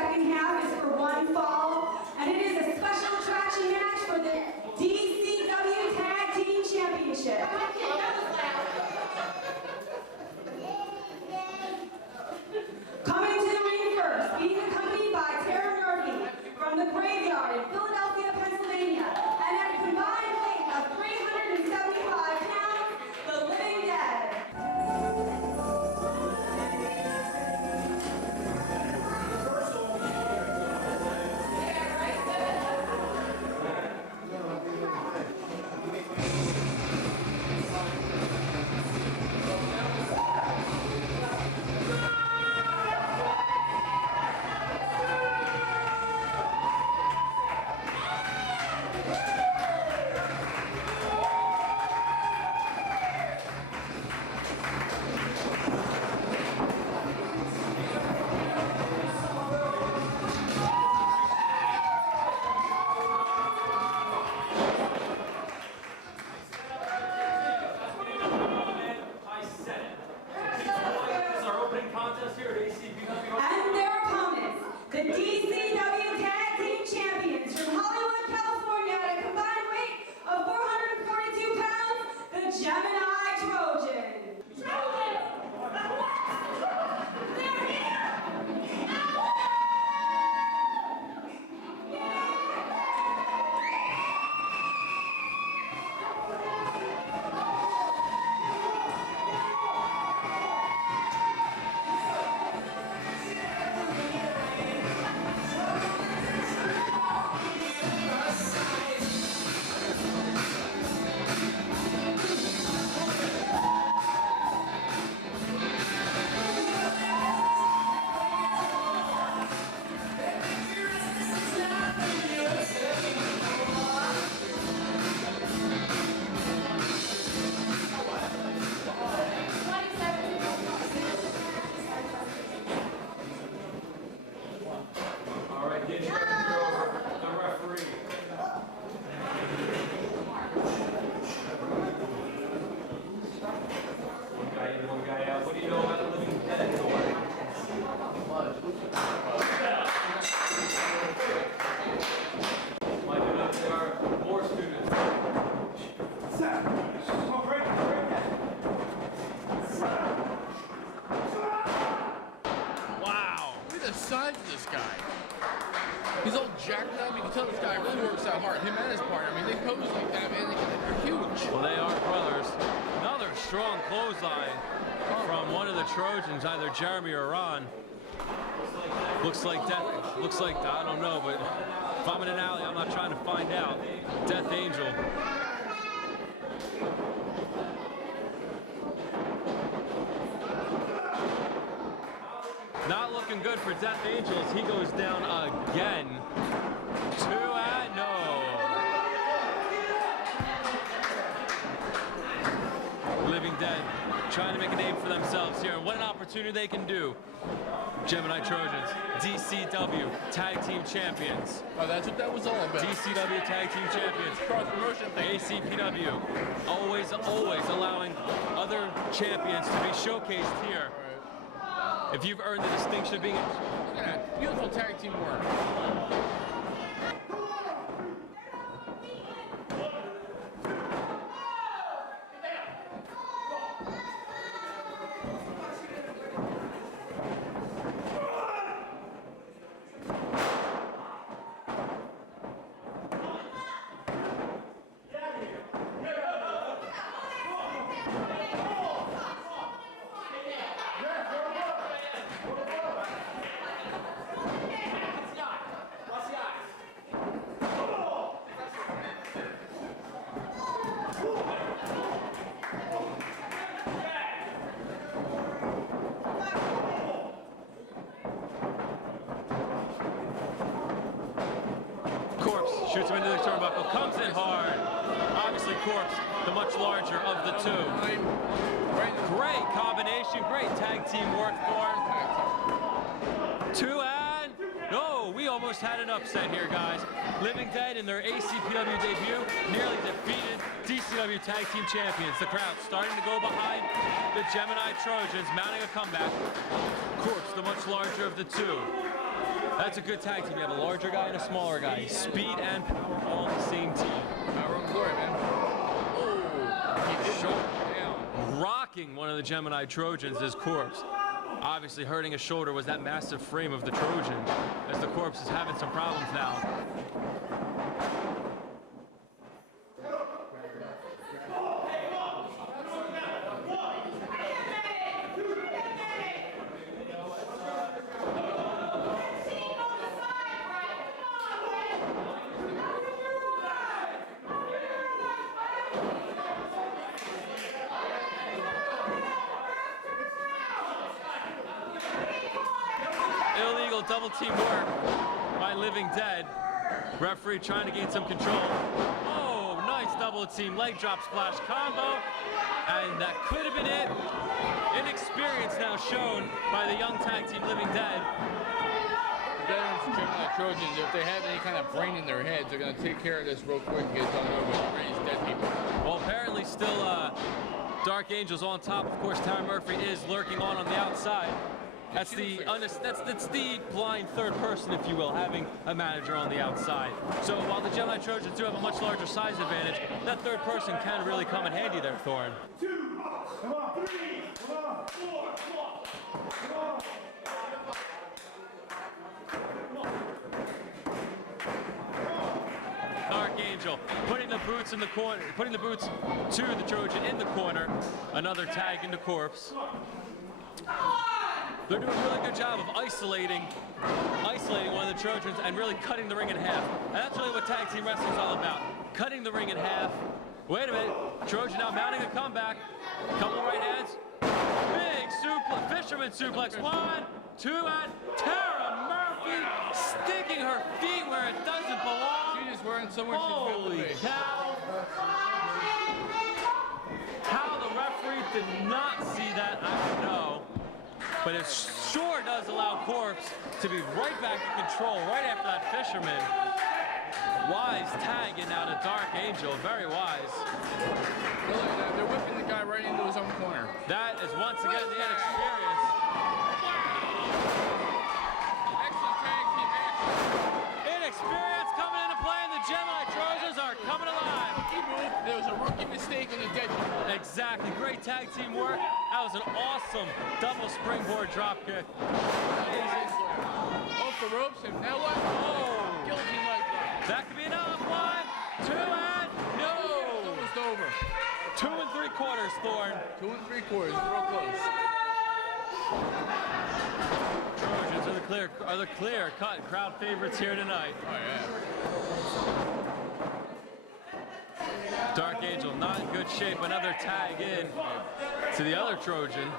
Second half is for one fall, and it is a special attraction match for the DCW Tag Team Championship. Coming to the ring first, being accompanied by Tara Murphy from the Graveyard in Philadelphia, Pennsylvania, and at a combined weight of 375 pounds, the Living Dead. the DCW Tag Team Champions from Hollywood, California at a combined weight of 442 pounds, the Gemini Trojans. All right, get your over. The referee. One guy in, one guy out. What do you know about the living dead? Might be that there are more students. Wow. Look at the size of this guy. He's all jacked up. You can tell this guy really works out hard. Him and his partner. I mean, they pose like that, man. They're huge. Well, they are brothers. Another strong clothesline from one of the Trojans, either Jeremy or Ron. Looks like that. Looks like, I don't know, but if I'm in an alley, I'm not trying to find out. Death Angel. Not looking good for Death Angel as he goes down again. 2 and no. Living Dead trying to make a name for themselves here. What an opportunity they can do. Gemini Trojans, DCW Tag Team Champions. Oh, that's what that was all about. DCW Tag Team Champions. Cross promotion thing. ACPW. Always allowing other champions to be showcased here. If you've earned the distinction of being Look at that. Beautiful tag team work. Shoots him into the turnbuckle, comes in hard. Obviously Corpse, the much larger of the two. Great combination, great tag team work for him. 2 and no, we almost had an upset here, guys. Living Dead in their ACPW debut nearly defeated DCW Tag Team Champions. The crowd starting to go behind the Gemini Trojans, mounting a comeback. Corpse, the much larger of the two. That's a good tag team. You have a larger guy and a smaller guy. Speed and power all on the same team. Power and glory, man. Oh, he did shoulder down. Rocking one of the Gemini Trojans is Corpse. Obviously hurting his shoulder was that massive frame of the Trojan, as the Corpse is having some problems now. Illegal double team work by Living Dead. Referee trying to gain some control. Oh, nice double team leg drop splash combo. And that could have been it. Inexperience now shown by the young tag team Living Dead. Veterans of Gemini Trojans, if they have any kind of brain in their heads, they're going to take care of this real quick and get it done over with. Raise dead people. Well, apparently still Dark Angel's on top. Of course, Tara Murphy is lurking on the outside. That's the blind third person, if you will, having a manager on the outside. So while the Gemini Trojans do have a much larger size advantage, that third person can really come in handy there, Thorne. 2, come on, 3, come on, 4, come on. Archangel putting the boots in the corner, putting the boots to the Trojan in the corner. Another tag into corpse. They're doing a really good job of isolating one of the Trojans and really cutting the ring in half. And that's really what tag team wrestling is all about. Cutting the ring in half. Wait a minute. Trojan now mounting a comeback. Couple right hands. Big suplex, fisherman suplex. 1, 2, and Tara Murphy sticking her feet where it doesn't belong. She is wearing somewhere Holy cow. How the referee did not see that, I don't know. But it sure does allow Corpse to be right back in control right after that fisherman. Wise tag in out of Dark Angel, very wise. They're whipping the guy right into his own corner. That is once again the inexperience. Excellent tag team action. Inexperience coming into play, and the Gemini Trojans are coming alive. Rookie move. There was a rookie mistake on the dead. Exactly, great tag team work. That was an awesome double springboard drop kick. Off the ropes, and now what? Oh, Guillotine leg drop. that could be enough. 1, 2, and no. Almost over. 2 3/4, Thorne. 2 3/4, real close. Trojans are the clear cut crowd favorites here tonight. Oh yeah. Dark Angel not in good shape. Another tag in to the other Trojan.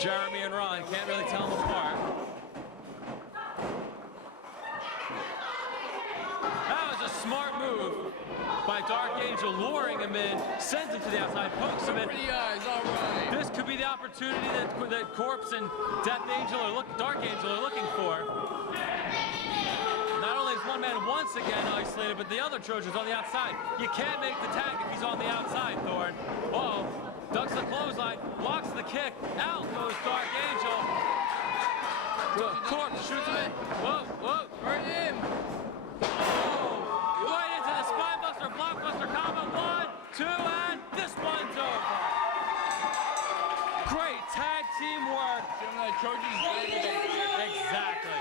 Jeremy and Ron can't really tell them apart. That was a smart move by Dark Angel, luring him in, sends him to the outside, pokes him in. Over the eyes, all right. This could be the opportunity that Corpse and Dark Angel are looking for. Not only is one man once again isolated, but the other Trojan's on the outside. You can't make the tag if he's on the outside, Thorne. Uh-oh. Ducks the clothesline, blocks the kick. Out goes Dark Angel. Corpse shoots him in. Whoa, whoa. Right in. Oh, right into the spinebuster, blockbuster combo. 1, 2, and this one's over. Great tag team work. Gemini Trojans. Exactly.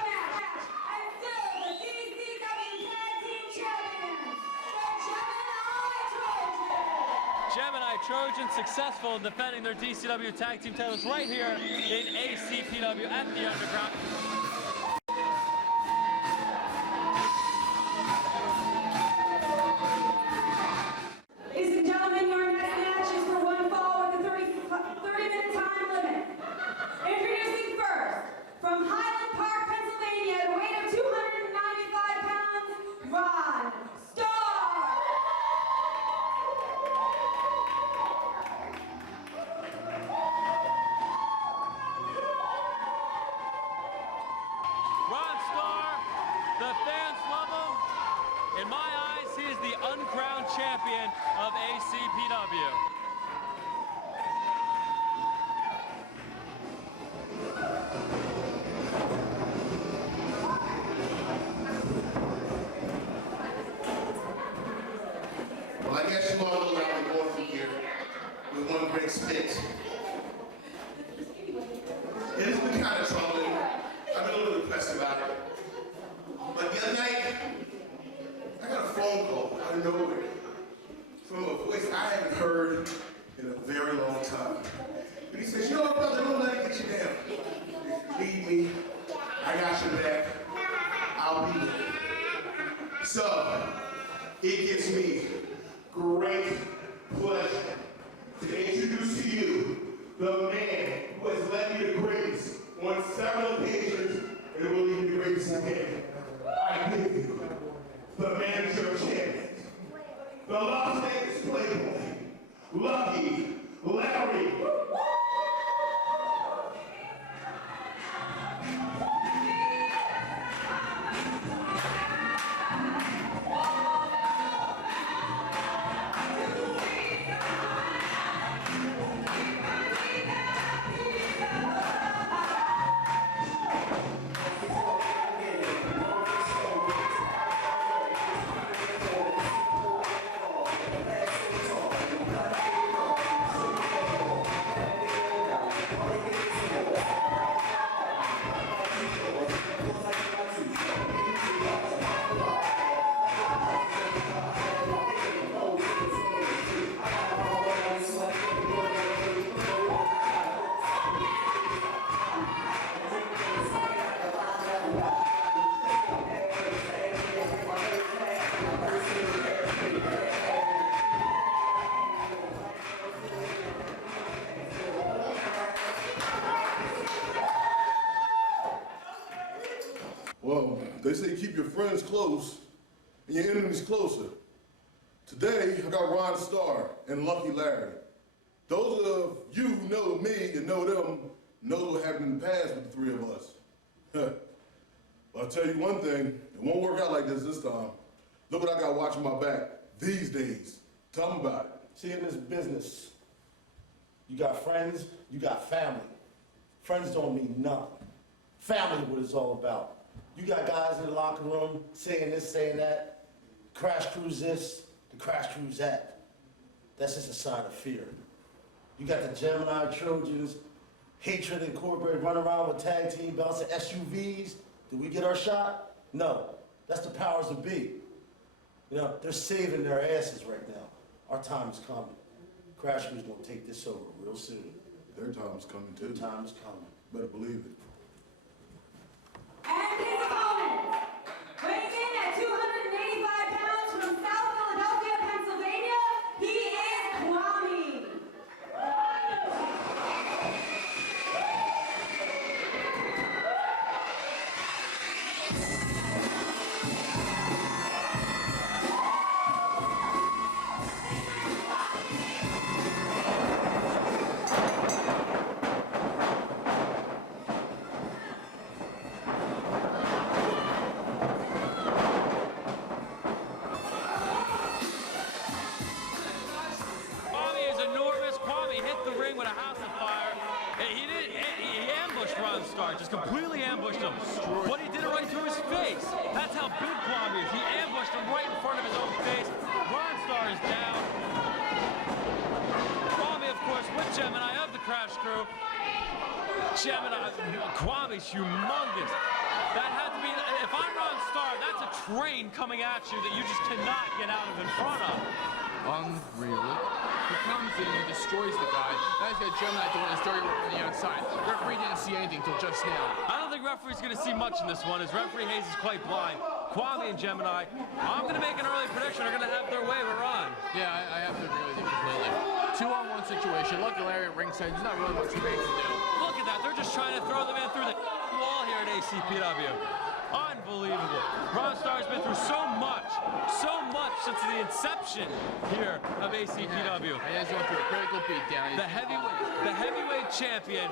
And still the DCW Tag Team Champions, the Gemini Trojans. Gemini Trojans successful in defending their DCW tag team titles right here in ACPW at the Underground. Ladies and gentlemen, your next match is for one fall with a 30-minute time limit. Introducing first, from Highland Park, Pennsylvania, at a weight of 295 pounds, Ron Starr. Ron Starr, the fans love him. In my eyes, he is the uncrowned champion of ACPW. Well, I guess you all know where I'm going from here with one great spit. It has been kind of troubling. I've been a little depressed about it. But the other night, I got a phone call out of nowhere from a voice I haven't heard in a very long time. And he says, you know what, brother, don't let it get you down. If you need me, I got your back. I'll be there. So, it gives me great pleasure to introduce to you the man who has led me to greatness on several occasions and will lead me to greatness again. I give you the manager of champions, the Las Vegas Playboy, Lucky Larry. Well, they say keep your friends close and your enemies closer. Today, I got Ron Starr and Lucky Larry. Those of you who know me and know them know what happened in the past with the three of us. But I'll tell you one thing, it won't work out like this time. Look what I got watching my back these days. Tell them about it. See, in this business, you got friends, you got family. Friends don't mean nothing. Family what it's all about. You got guys in the locker room saying this, saying that. Crash crew's this, the crash crew's that. That's just a sign of fear. You got the Gemini Trojans, hatred incorporated, run around with tag team belts and SUVs. Did we get our shot? No. That's the powers that be. You know, they're saving their asses right now. Our time is coming. Crash crew's gonna take this over real soon. Their time's coming too. Their time is coming. Better believe it. And his opponent, weighing in at 285 pounds from South Philadelphia, Pennsylvania, he is Kwame. Kwame is enormous. Kwame hit the ring with a house of fire. He ambushed Ron Starr, just completely ambushed him. But he did it right to his face. That's how big Kwame is. He ambushed him right in front of his own face. Ron Starr is down. Kwame, of course, with Gemini of the Crash Crew. Gemini, Kwame's humongous. That had to be, if I'm Ron Starr, that's a train coming at you that you just cannot get out of in front of. Unreal. He comes in and destroys the guy. Now he's got Gemini doing his dirty work on the outside. Referee didn't see anything till just now. I don't think referee's going to see much in this one, as referee Hayes is quite blind. Kwame and Gemini, I'm going to make an early prediction, are going to have their way with Ron. Yeah, I have to agree with you completely. 2-on-1 situation. Lucky Larry at ringside. There's not really much he can do. Look at that, they're just trying to throw the man through the wall here at ACPW. Unbelievable. Ron Starr's been through so much since the inception here of ACPW. And he's going through a critical beatdown. The heavyweight champion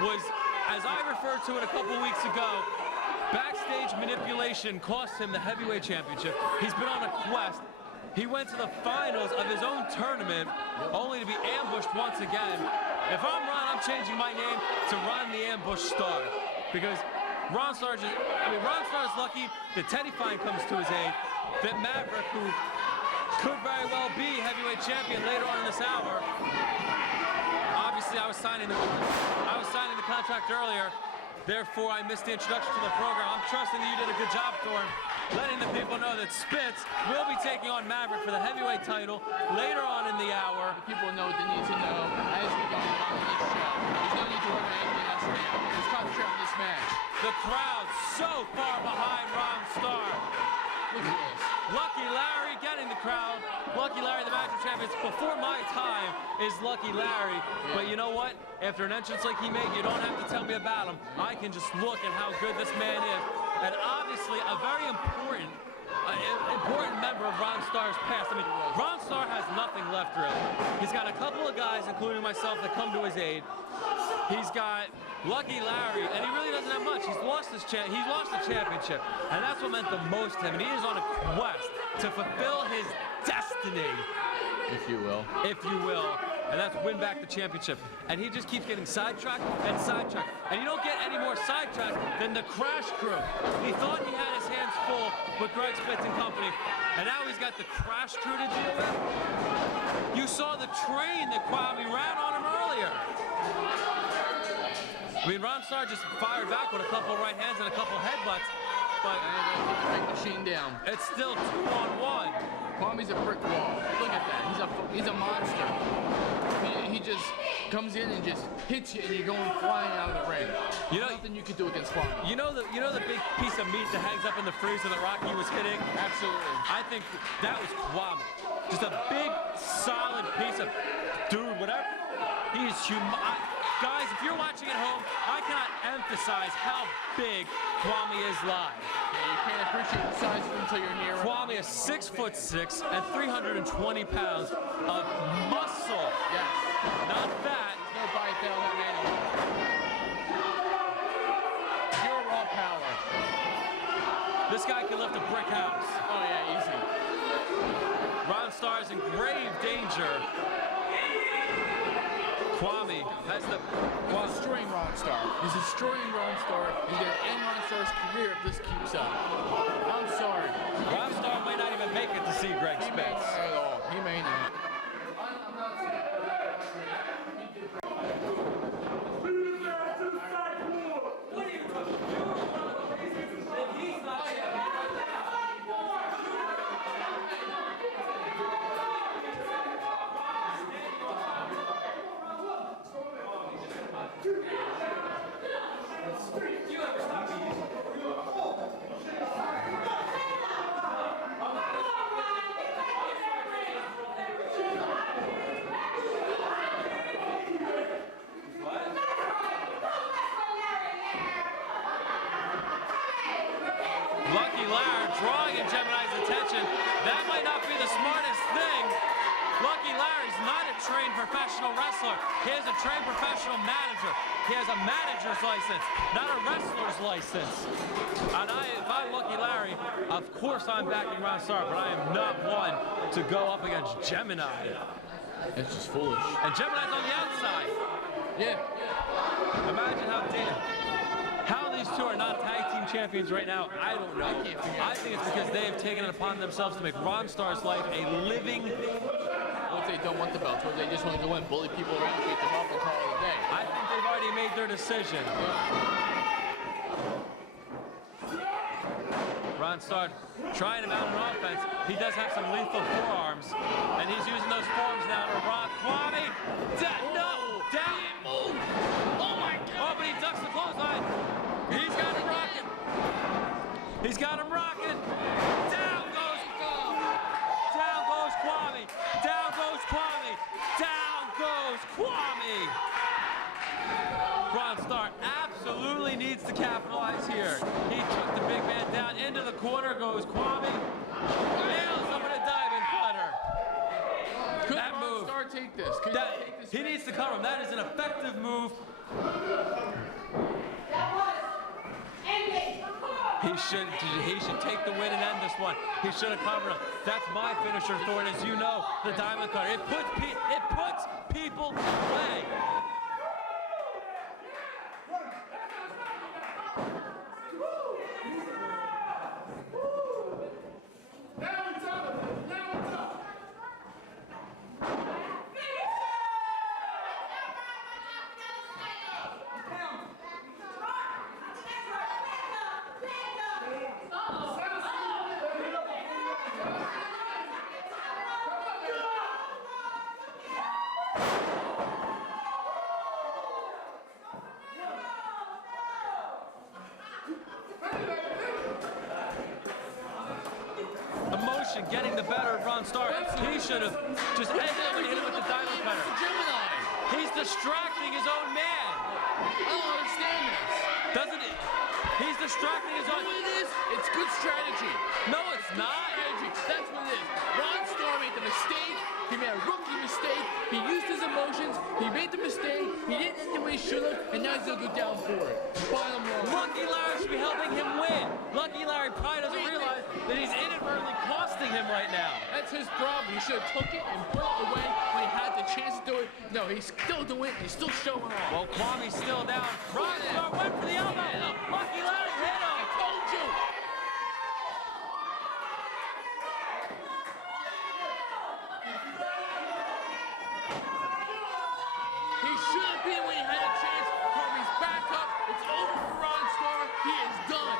was, as I referred to it a couple weeks ago, backstage manipulation cost him the heavyweight championship. He's been on a quest. He went to the finals of his own tournament, only to be ambushed once again. If I'm Ron, I'm changing my name to Ron the Ambush Star, because Ron Starr's lucky that Teddy Fine comes to his aid, that Maverick, who could very well be heavyweight champion later on in this hour. Obviously, I was signing the contract earlier, therefore I missed the introduction to the program. I'm trusting that you did a good job, Thorne, letting the people know that Spitz will be taking on Maverick for the heavyweight title later on in the hour. The people know what they need to know as we go on in this show. There's no need to worry about anything else right now. Let's concentrate on this match. The crowd so far behind Ron Starr. Look at this. Lucky Larry getting the crowd. Lucky Larry, the Master Champion. Before my time is Lucky Larry. But you know what? After an entrance like he made, you don't have to tell me about him. I can just look at how good this man is. And obviously, a very important member of Ron Starr's past. I mean, Ron Starr has nothing left, really. He's got a couple of guys, including myself, that come to his aid. He's got Lucky Larry, and he really doesn't have much. He's lost the championship, and that's what meant the most to him. And he is on a quest to fulfill his destiny, If you will. and that's win back the championship. And he just keeps getting sidetracked and sidetracked. And you don't get any more sidetracked than the Crash Crew. He thought he had his hands full with Greg Spitz and company, and now he's got the Crash Crew to deal with. You saw the train that Kwame ran on him earlier. I mean, Ron Starr just fired back with a couple right hands and a couple headbutts, but Break the machine down. it's still 2-on-1. Kwame's a brick wall. Look at that. He's a monster. He just comes in and just hits you, and you're going flying out of the ring. You know, Nothing you could do against Kwame. you know the big piece of meat that hangs up in the freezer that Rocky was hitting? Absolutely. I think that was Kwame. Just a big, solid piece of, dude, whatever. He is Guys, if you're watching at home, I cannot emphasize how big Kwame is live. Yeah, you can't appreciate the size of him until you're near him. Kwame is 6'6" and 320 pounds of muscle. Yes. Not fat. There's no bite down that man. Pure raw power. This guy can lift a brick house. Oh yeah, easy. Ron Starr is in grave danger. Kwame, that's the... He's destroying Ron Starr. He's destroying Ron Starr. He's going to end Ron Starr's career if this keeps up. I'm sorry. Ron Starr might not even make it to see Greg He may Spence. not at all. He may not. Lucky Larry drawing in Gemini's attention. That might not be the smartest thing. Lucky Larry's not a trained professional wrestler. He is a trained professional manager. He has a manager's license, not a wrestler's license. And if I'm Lucky Larry, of course I'm backing Ron Starr, but I am not one to go up against Gemini. It's just foolish. And Gemini's on the outside. Yeah. Imagine how these two are not tag team champions right now. I don't know. I think it's because they have taken it upon themselves to make Ron Starr's life a living. What if they don't want the belts? What if they just want to go in, bully people around, beat them up, and call it a day? I think they've already made their decision. Ron Starr trying to mount an offense. He does have some lethal forearms, and he's using those forearms now to rock Kwame. No! Down! Oh my God! Oh, but he ducks the clothesline. He's got him rocking. He's got him rocking. Down goes Kwame. Down goes Kwame. Down goes Kwame. Ron Starr absolutely needs to capitalize here. He took the big man down into the corner. Goes Kwame. Nails him with a diamond cutter. Could That Ron move. Starr take this? Could he take this? He needs to cover him. That is an effective move. He should take the win and end this one. He should have covered him. That's my finisher, Thorne, as you know, the diamond cutter. It puts people away. Emotion getting the better of Ron Starr. He should have just ended it when he hit him with the diamond cutter. Gemini. He's distracting his own man. I don't understand this. Doesn't it? He's distracting his You know own. what it is? It's good strategy. No, it's not. Strategy. That's what it is. Ron Starr made the mistake. He made a rookie mistake. He used his emotions. He made the mistake. He didn't end the way he should have, and now he's gonna go down for it. Bottom line. Lucky Larry should be helping him win. Lucky Larry probably doesn't realize that he's inadvertently costing him right now. That's his problem. He should have took it and put it away when he had the chance to do it. No, he's still doing it. He's still showing off. Well, Kwame's still down. Ron Starr went for the elbow. Lucky Larry hit him. I told you. He should have been when he had a chance. Kobe's back up. It's over for Ron Starr. He is done.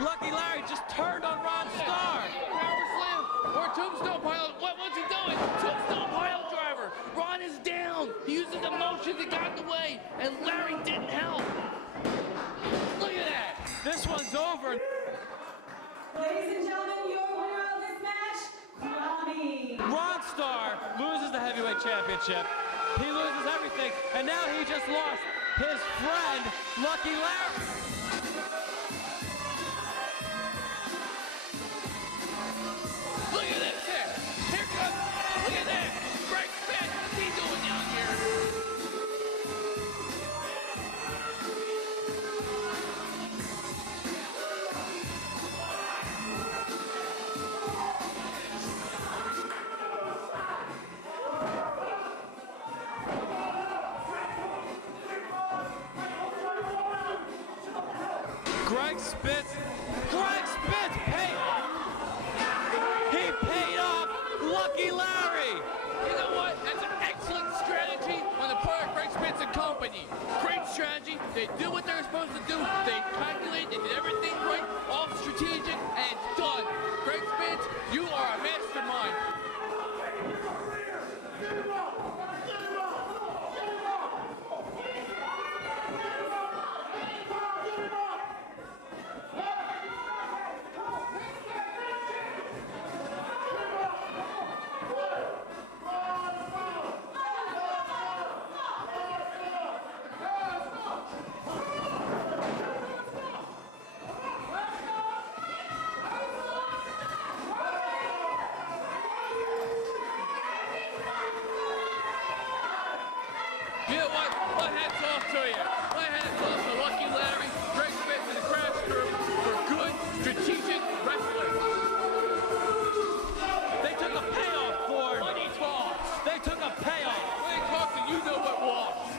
Lucky Larry just turned on Ron Starr. Power slam or tombstone pile. What's he doing? Tombstone pile driver. Ron is down. He used his emotions. He got in the way, and Larry didn't help. Look at that. This one's over. Ladies and gentlemen, your winner of this match, Kwame. Ron Starr loses the heavyweight championship. he loses everything, and now he just lost his friend, Lucky Larry. Look at this here. Here comes, look at this. Greg Spitz, what's he doing down here? Greg Spitz paid off. He paid off Lucky Larry. You know what? That's an excellent strategy on the part of Greg Spitz and company. Great strategy. They do what they're supposed to do. They calculate. They did everything right, all strategic, and it's done. Greg Spitz, you are a mastermind. You know what? My hat's off to you. My hat's off to Lucky Larry, Greg Spitz, and the Crash Crew for good, strategic wrestling. They took a payoff for it. Money talks. They took a payoff. When it talks, and you know what walks.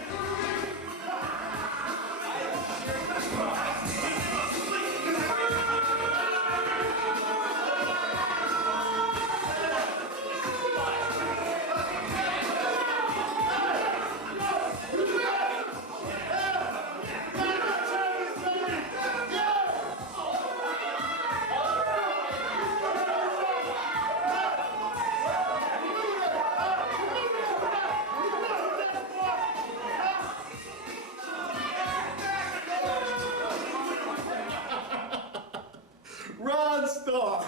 Ron Starr,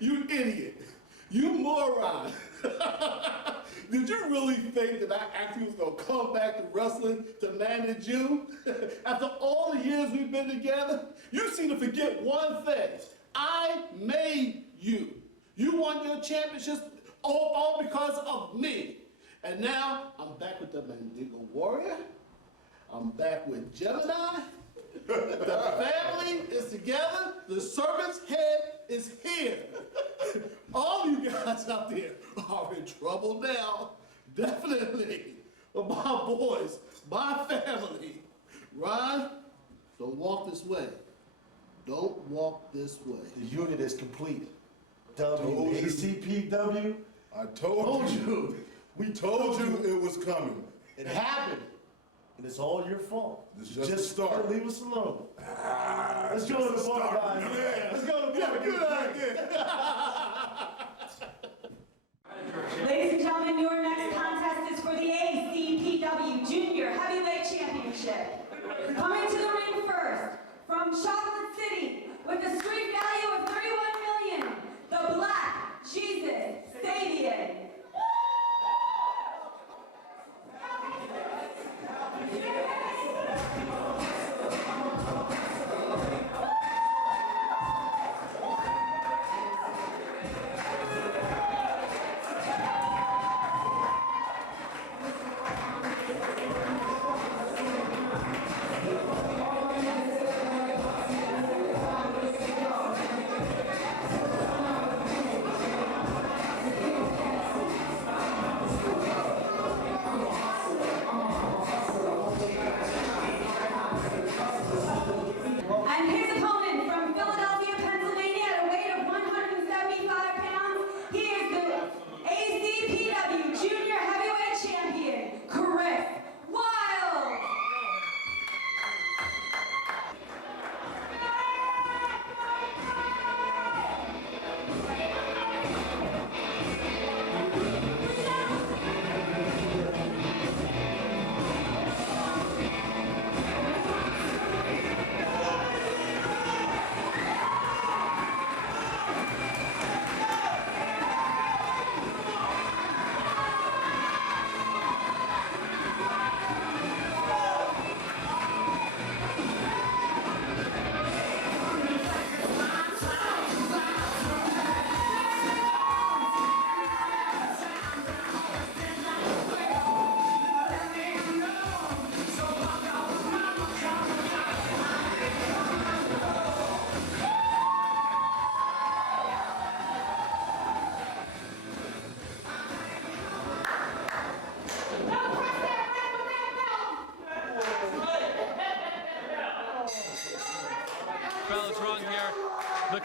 you idiot, you moron. Did you really think that I actually was gonna come back to wrestling to manage you? After all the years we've been together, you seem to forget one thing. I made you. You won your championships all because of me. And now I'm back with the Mandingo Warrior. I'm back with Gemini. The family is together. The servant's head is here. All you guys out there are in trouble now. Definitely. But my boys, my family. Ron, don't walk this way. Don't walk this way. The unit is complete. Told you. ACPW, I told you. We told you it was coming. it happened. And it's all your fault. This is just the start. Leave us alone. Let's It's go to just the the bar, start. guys. Yeah. Let's go to the bar. Good idea. Ladies and gentlemen, your next contest is for the ACPW Junior Heavyweight Championship. Coming to the ring first, from Chocolate City, with a street value of $31 million, the Black Jesus Stadium.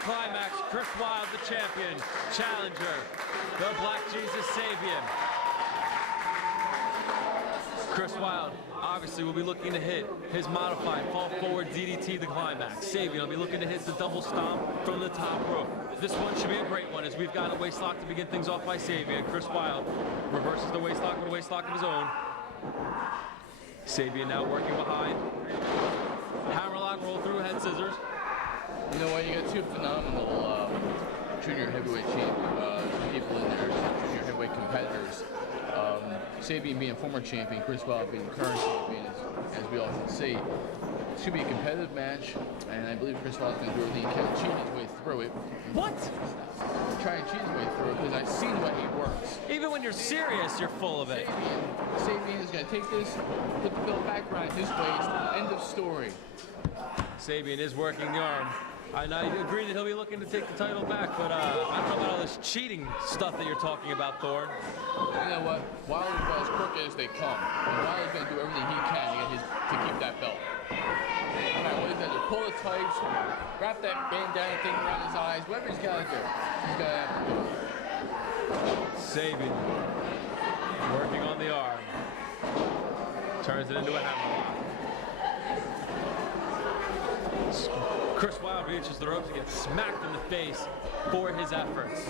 climax. Chris Wilde, the champion. Challenger, the Black Jesus Sabian. Chris Wilde obviously will be looking to hit his modified fall forward DDT, the climax. Sabian will be looking to hit the double stomp from the top rope. This one should be a great one as we've got a waist lock to begin things off by Sabian. Chris Wilde reverses the waist lock with a waist lock of his own. Sabian now working behind. Hammerlock, roll through, head scissors. You know what? You got two phenomenal junior heavyweight people in there, junior heavyweight competitors. Sabian being a former champion, Chris Wilde being the current champion, as we all can see. It should be a competitive match, and I believe Chris Wilde's going to do everything he can to cheat his way through it. What? Try and cheat his way through it, because I've seen the way he works. Even when you're serious, you're full of it. Sabian is going to take this, put the belt back around his waist, end of story. Sabian is working the arm. And I agree that he'll be looking to take the title back, but I don't know about all this cheating stuff that you're talking about, Thorne. You know what? Wilder's about as crooked as they come. And Wilder's going to do everything he can to keep that belt. No matter what he's going to do, pull the tights, wrap that bandana thing around his eyes, whatever he's got to do, he's got to have to do it. Sabian working on the arm. Turns it into a hammerlock. Chris Wilde reaches the ropes and gets smacked in the face for his efforts.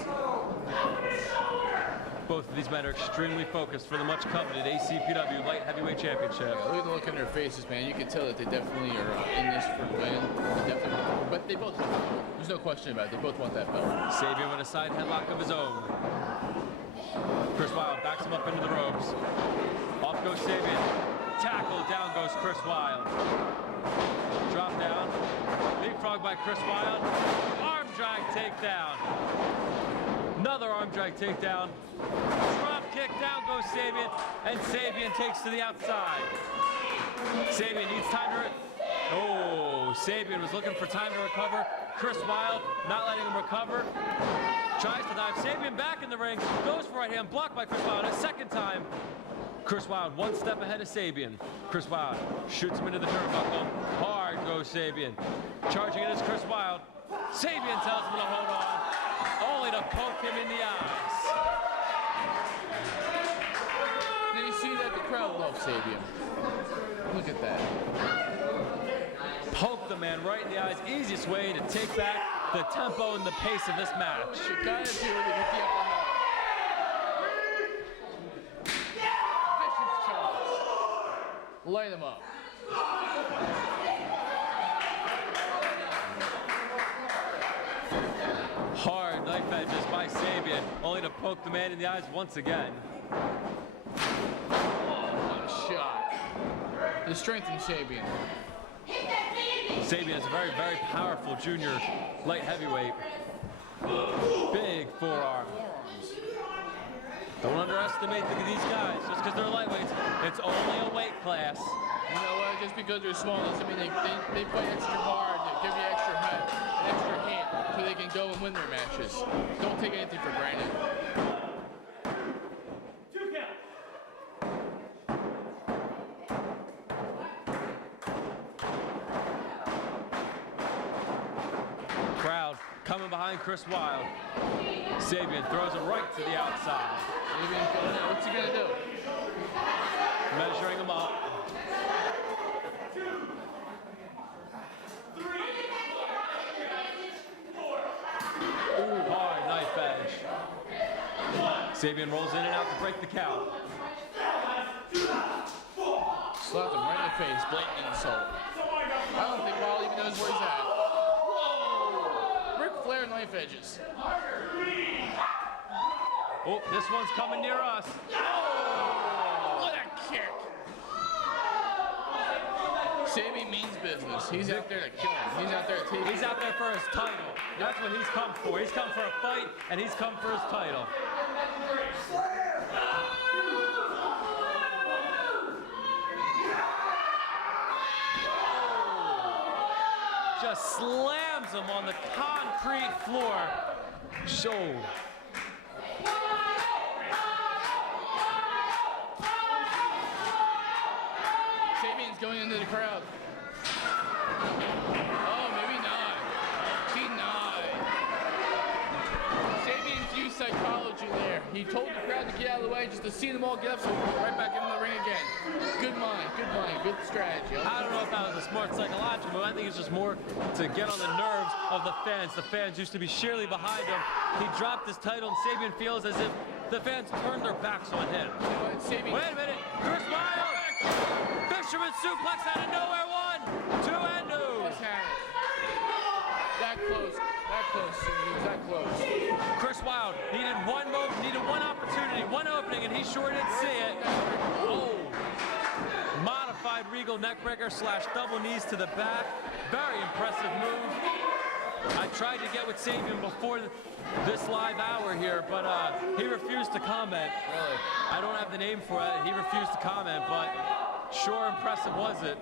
Both of these men are extremely focused for the much coveted ACPW Light Heavyweight Championship. Look at the look in their faces, man. You can tell that they definitely are in this for the win. But they both want it. There's no question about it. They both want that belt. Sabian with a side headlock of his own. Chris Wilde backs him up into the ropes. Off goes Sabian. Tackle, down goes Chris Wilde. Drop down. Leapfrog by Chris Wilde. Arm drag takedown. Another arm drag takedown. Drop kick, down goes Sabian. And Sabian takes to the outside. Sabian needs time to... Oh, Sabian was looking for time to recover. Chris Wilde not letting him recover. Tries to dive. Sabian back in the ring. Goes for right hand. Blocked by Chris Wilde a second time. Chris Wilde one step ahead of Sabian. Chris Wilde shoots him into the turnbuckle. Hard goes Sabian. Charging it is Chris Wilde. Sabian tells him to hold on, only to poke him in the eyes. Now you see that the crowd loves Sabian. Look at that. Poke the man right in the eyes. Easiest way to take back the tempo and the pace of this match. You gotta do it to get the upper hand. Light him up. Hard knife edges by Sabian, only to poke the man in the eyes once again. What a shot. The strength in Sabian. Sabian is a very, very powerful junior light heavyweight. Big forearm. Don't underestimate these guys just because they're lightweights. It's only a weight class. You know what? Just because they're small doesn't mean they fight extra hard to give you extra an extra hint so they can go and win their matches. Don't take anything for granted. Crowd coming behind Chris Wilde. Sabian throws it right to the outside. What's he gonna do? Measuring him up. Ooh, hard knife edge. Sabian rolls in and out to break the count. Slapped him right in the face, blatant insult. I don't think Wilde even knows where he's at. Whoa! Ric Flair knife edges. Oh, this one's coming near us. Oh! What a kick! Sabian means business. He's out there to kill him. He's out there to take. He's out there for his title. That's what he's come for. He's come for a fight, and he's come for his title. Just slams him on the concrete floor. So. Sabian's going into the crowd. Oh, maybe not. Denied. psychology there. He told the crowd to get out of the way just to see them all get up, so he put right back into the ring again. Good mind, good strategy. I don't know if that was a smart psychological move. I think it's just more to get on the nerves of the fans. The fans used to be sheerly behind him. He dropped his title, and Sabian feels as if the fans turned their backs on him. You know what, Sabian? Wait a minute, Chris Wilde! Fisherman suplex out of nowhere, 1, 2, and no. Just had it. That close, he was that close. Chris Wilde needed one moment, needed one opportunity, one opening, and he sure did see it. Oh. Modified Regal neckbreaker / double knees to the back. Very impressive move. I tried to get with Sabian before this live hour here, but he refused to comment. Really? I don't have the name for it. He refused to comment, but sure impressive was it.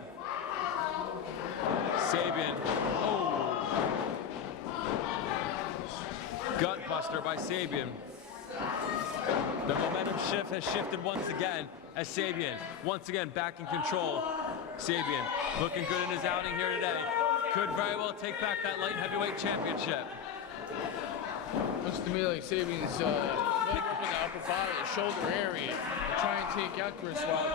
Sabian. Oh. Gut buster by Sabian. The momentum shift has shifted once again as Sabian, once again back in control. Sabian looking good in his outing here today. Could very well take back that light heavyweight championship. Looks to me like Sabian's really working the upper body, the shoulder area, to try and take out Chris Wilde.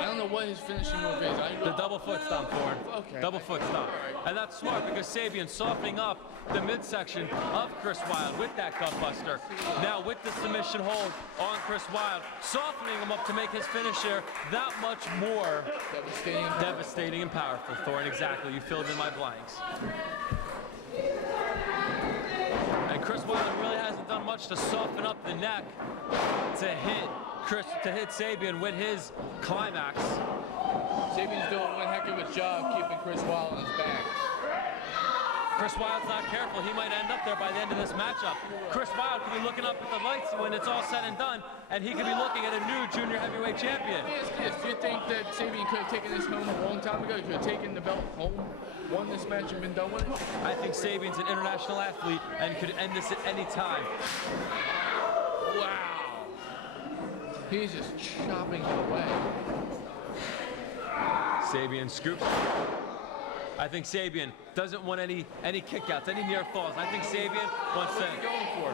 I don't know what his finishing move is. The double foot stomp for him. Okay. Double foot stomp. Right. And that's smart because Sabian softening up the midsection of Chris Wilde with that gut buster. Now with the submission hold on Chris Wilde, softening him up to make his finisher that much more devastating and powerful. Thorne, exactly. You filled in my blanks. And Chris Wilde really hasn't done much to soften up the neck to hit Sabian with his climax. Sabian's doing one heck of a job keeping Chris Wilde on his back. Chris Wilde's not careful. He might end up there by the end of this matchup. Chris Wilde could be looking up at the lights when it's all said and done, and he could be looking at a new junior heavyweight champion. Yes. Do you think that Sabian could have taken this home a long time ago? He could have taken the belt home, won this match, and been done with it? I think Sabian's an international athlete and could end this at any time. Wow. He's just chopping it away. Sabian scoops. I think Sabian doesn't want any kickouts, any near falls. I think Sabian wants to... What are you going for?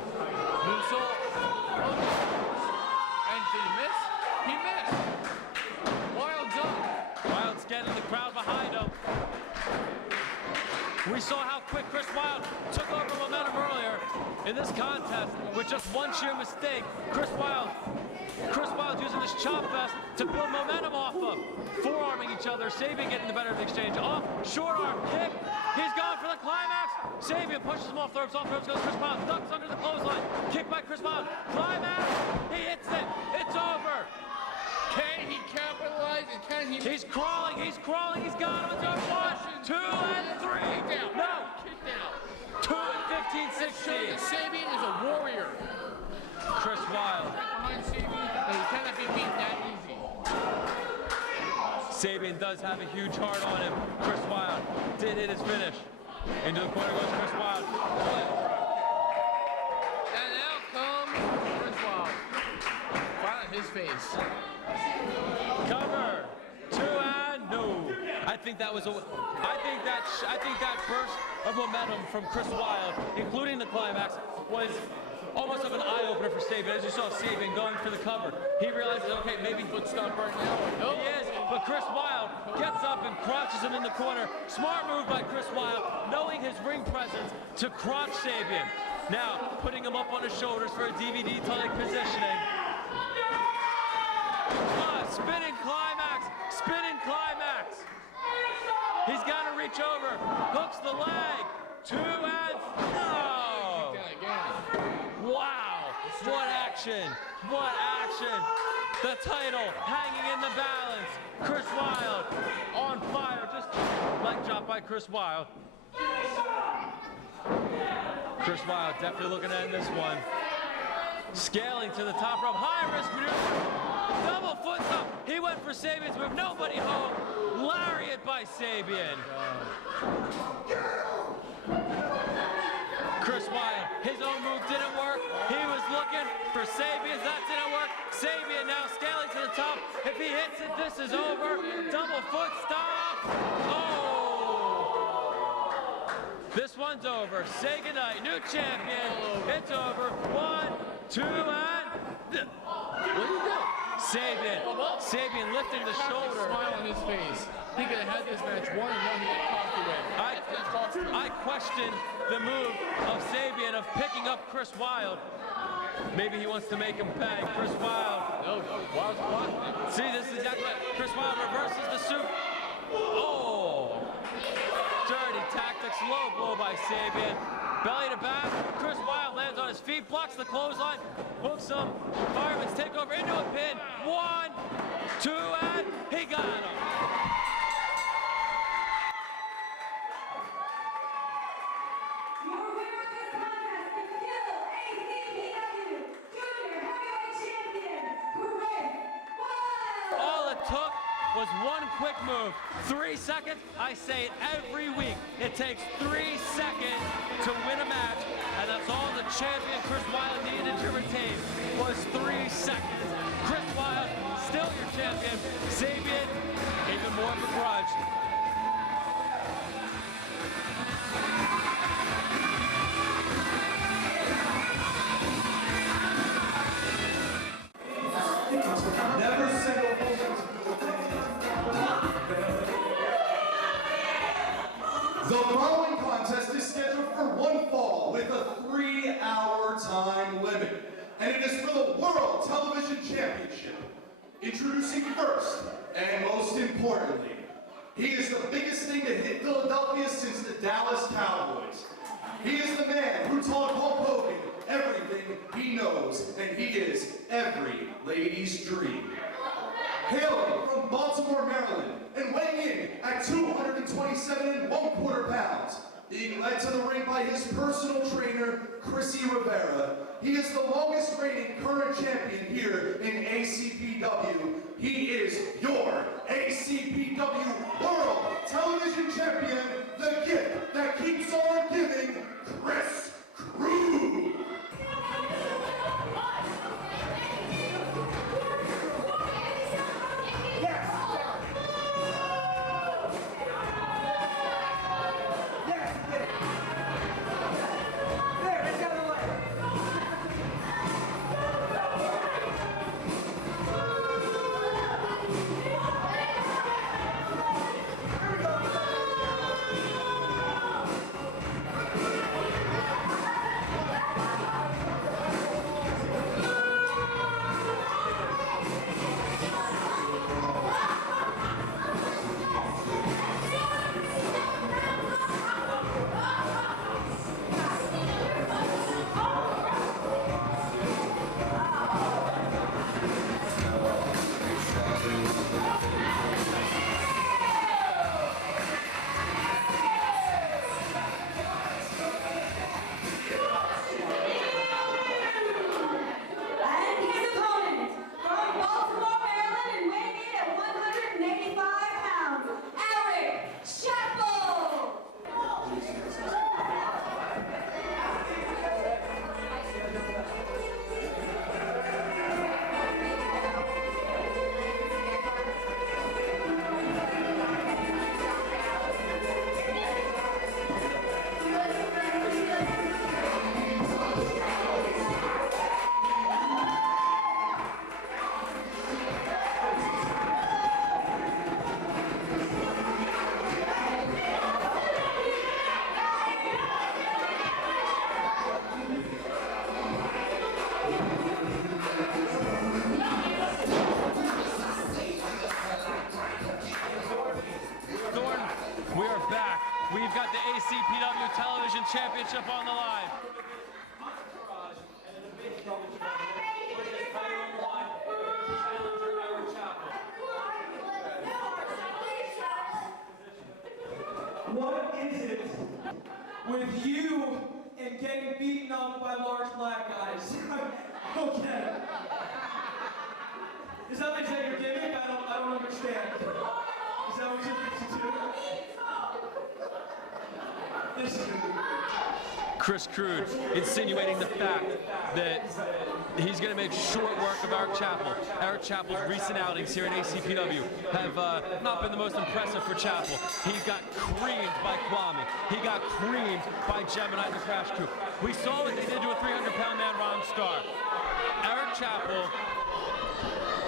Moonsault? And did he miss? He missed. Wilde's up. Wilde's getting the crowd behind him. We saw how quick Chris Wilde took over momentum earlier in this contest with just one sheer mistake. Chris Wilde using this chop fest to build momentum off of. Forearming each other. Sabian getting the better of the exchange. Off, short arm, kick. He's going for the climax. Sabian pushes him off the ropes goes Chris Wilde. Ducks under the clothesline. Kick by Chris Wilde. Climax. He hits it. It's over. Can he capitalize and can he... He's crawling. He's got him. It's over. 1, 2, and 3. Kick down. No. Kick down. 2 and 15, 16. Sabian is a warrior. Chris Wilde. Behind Sabian, and he cannot be beaten that easy. Sabian does have a huge heart on him. Chris Wilde did hit his finish. Into the corner goes Chris Wilde. And out comes Chris Wilde. Right on his face. Cover. 2 and no. I think that burst of momentum from Chris Wilde, including the climax, was almost of an eye-opener for Sabian. As you saw Sabian going for the cover, he realizes, okay, maybe foot stomp right now. Nope. He is, but Chris Wilde gets up and crotches him in the corner. Smart move by Chris Wilde, knowing his ring presence, to crotch Sabian. Now, putting him up on his shoulders for a DVD-type positioning. Spinning climax. He's got to reach over, hooks the leg. 2 and no. Wow, what action. The title hanging in the balance. Chris Wilde on fire, just leg drop by Chris Wilde. Chris Wilde definitely looking to end this one. Scaling to the top rope, high risk maneuver. Double foot stomp. He went for Sabian's move. Nobody home. Lariat by Sabian. Chris Wilde, his own move didn't work. He was looking for Sabian's. That didn't work. Sabian now scaling to the top. If he hits it, this is over. Double foot stomp. Oh! This one one's over. Say goodnight. New champion. It's over. 1, 2, and... What do you do? Sabian lifting the shoulder. Smile on his face. He could have had this match 1-1 he got cocky with. I question the move of Sabian of picking up Chris Wilde. Maybe he wants to make him pay. Chris Wilde. No, Wilde's blocking. See, this is exactly what Chris Wilde reverses the suit. Oh! Dirty tactics, low blow by Sabian. Belly to back. Chris Wilde lands on his feet, blocks the clothesline, hooks him. Fireman's take over into a pin. 1, 2, and he got him. Your winner of this contest is still ACPW Junior Heavyweight Champion, Chris Wilde. All it took was one quick move. 3 seconds. I say it every week. It takes 3 seconds to win a match, and that's all the champion Chris Wilde needed to retain was 3 seconds. Chris Wilde, still your champion. Sabian, even more begrudged. Never settle for The following contest is scheduled for one fall with a 3-hour time limit, and it is for the World Television Championship. Introducing first, and most importantly, he is the biggest thing to hit Philadelphia since the Dallas Cowboys. He is the man who taught Hulk Hogan everything he knows, and he is every lady's dream. Hailing from Baltimore, Maryland, and weighing in at 227 1/4 pounds, being led to the ring by his personal trainer, Chrissy Rivera, he is the longest reigning current champion here in ACPW. He is your ACPW World Television Champion, the gift that keeps on giving, Chris Crew. We've got the ACPW Television Championship on the line. What is it with you and getting beaten up by large black guys? Okay. Is that like your gimmick? I don't understand. Is that what you're going to do? This is Chris Crude insinuating the fact that he's going to make short work of Eric Chappell. Eric Chappell's recent outings here in ACPW have not been the most impressive for Chappell. He got creamed by Kwame. He got creamed by Gemini and the Crash Crew. We saw what they did to a 300-pound man, Ron Starr. Eric Chappell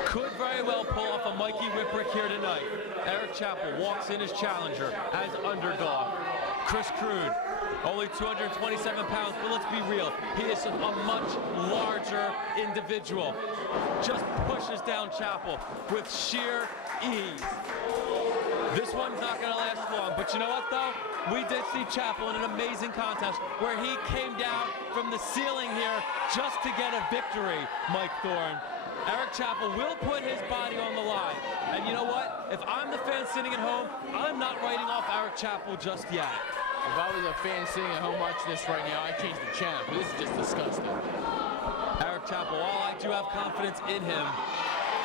could very well pull off a Mikey Whipwreck here tonight. Eric Chappell walks in as challenger, as underdog. Chris Crude, only 227 pounds, but let's be real, he is a much larger individual. Just pushes down Chappell with sheer ease. This one's not going to last long, but you know what though? We did see Chappell in an amazing contest where he came down from the ceiling here just to get a victory, Mike Thorne. Eric Chappell will put his body on the line. And you know what? If I'm the fan sitting at home, I'm not writing off Eric Chappell just yet. If I was a fan sitting at home watching this right now, I'd change the channel, but this is just disgusting. Eric Chappell, while I do have confidence in him,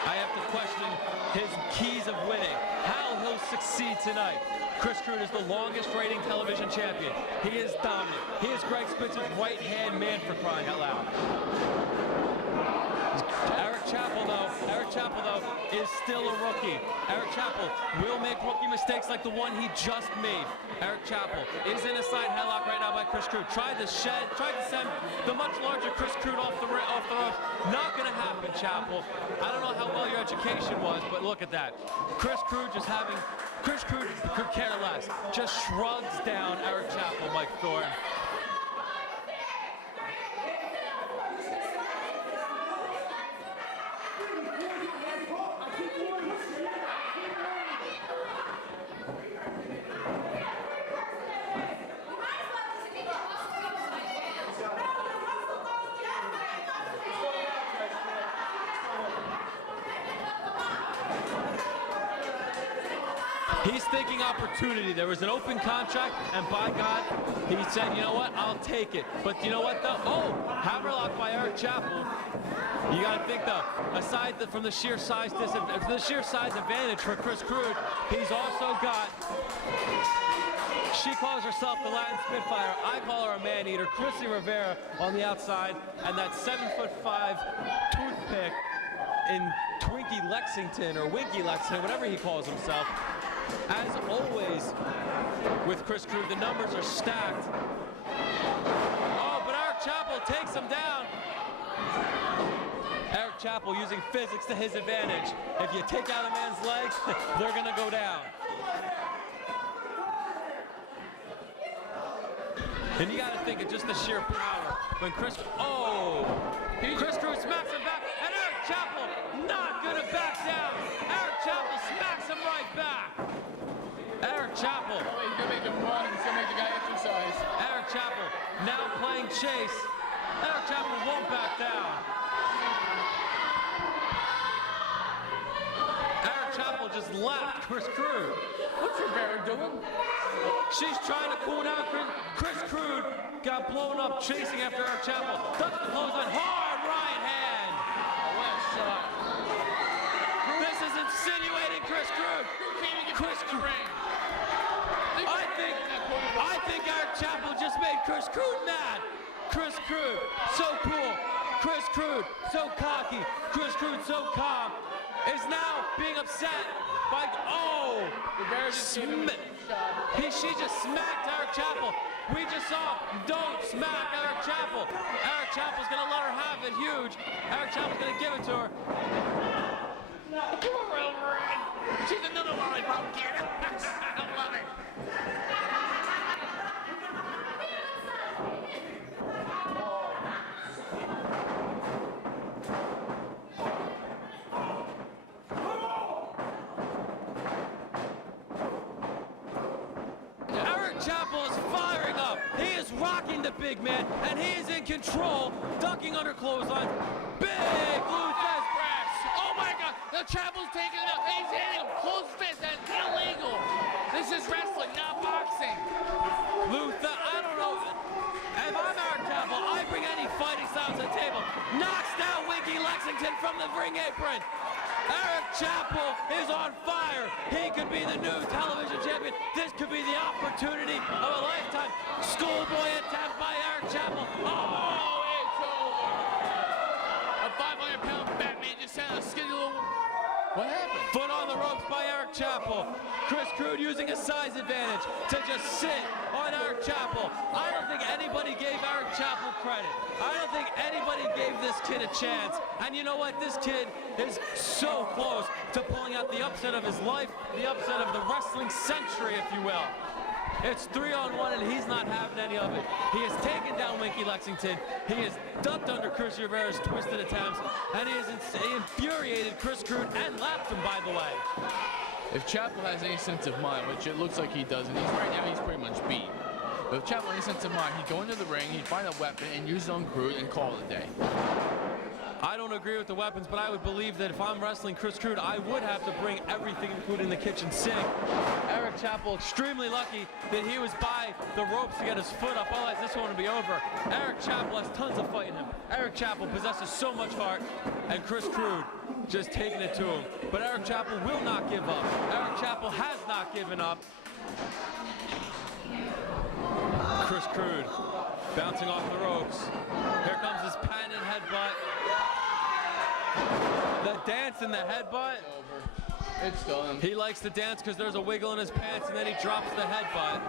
I have to question his keys of winning, how he'll succeed tonight. Chris Crude is the longest reigning television champion. He is dominant. He is Greg Spitz's right-hand man, for crying out loud. Eric Chappell, though, is still a rookie. Eric Chappell will make rookie mistakes like the one he just made. Eric Chappell is in a side headlock right now by Chris Crude. Tried to send the much larger Chris Crude off the rope. Not going to happen, Chappell. I don't know how well your education was, but look at that. Chris Crude could care less. Just shrugs down Eric Chappell, Mike Thorne. He's thinking opportunity. There was an open contract, and by God, he said, you know what, I'll take it. But you know what, though? Oh, hammerlock by Eric Chappell. You got to think, though, aside from the sheer size advantage for Chris Crude, he's also got, she calls herself the Latin Spitfire. I call her a man-eater. Chrissy Rivera on the outside, and that 7'5" toothpick in Twinkie Lexington, or Winky Lexington, whatever he calls himself. As always with Chris Crude, the numbers are stacked. Oh, but Eric Chappell takes him down. Eric Chappell using physics to his advantage. If you take out a man's legs, they're going to go down. And you got to think of just the sheer power. When Chris Crude smacks him back, and Eric Chappell not going to back down. Eric Chappell smacks him right back. Eric Chappell. Oh, he's going to make him run. He's going to make the guy exercise. Eric Chappell now playing chase. Eric Chappell won't back down. Eric Chappell just left Chris Crude. What's Rivera doing? She's trying to cool down. Chris Crude got blown up chasing after Eric Chappell. Ducks the clothesline. Hard right hand. Oh, what a shot. This is insinuating Chris Crude. Chris Crude. I think Eric Chappell just made Chris Crude mad. Chris Crude, so cool. Chris Crude, so cocky. Chris Crude, so calm, is now being upset by, she just smacked Eric Chappell. We just saw, don't smack Eric Chappell. Eric Chappell's gonna let her have it huge. Eric Chappell's gonna give it to her. Poor Wolverine. She's another lollipop kid. I love it. Eric Chappell is firing up. He is rocking the big man, and he is in control, ducking under clotheslines. Big blue fist press. Oh my God, the Chappell's taking it up. He's hitting him. Close fist. That's illegal. This is wrestling, not boxing. Luther, I don't know. If I'm Eric Chappell, I bring any fighting style to the table. Knocks down Winky Lexington from the ring apron. Eric Chappell is on fire. He could be the new television champion. This could be the opportunity of a lifetime. Schoolboy attempt by Eric Chappell. Oh, it's over. A 500-pound Batman just had a skinny. What happened? Foot on the ropes by Eric Chappell. Chris Crude using a size advantage to just sit on Eric Chappell. I don't think anybody gave Eric Chappell credit. I don't think anybody gave this kid a chance. And you know what? This kid is so close to pulling out the upset of his life, the upset of the wrestling century, if you will. It's 3-on-1 and he's not having any of it. He has taken down Winky Lexington. He has ducked under Chris Rivera's twisted attempts, and he has infuriated Chris Crude and lapped him, by the way. If Chappell has any sense of mind, which it looks like he does, and right now he's pretty much beat. But if Chappell has any sense of mind, he'd go into the ring, he'd find a weapon, and use it on Crude and call it a day. I don't agree with the weapons, but I would believe that if I'm wrestling Chris Crude, I would have to bring everything, including the kitchen sink. Eric Chappell, extremely lucky that he was by the ropes to get his foot up, otherwise this one would be over. Eric Chappell has tons of fight in him. Eric Chappell possesses so much heart, and Chris Crude just taking it to him. But Eric Chappell will not give up. Eric Chappell has not given up. Chris Crude bouncing off the ropes. Here comes his patented headbutt. The dance and the headbutt. It's done. He likes to dance because there's a wiggle in his pants, and then he drops the headbutt.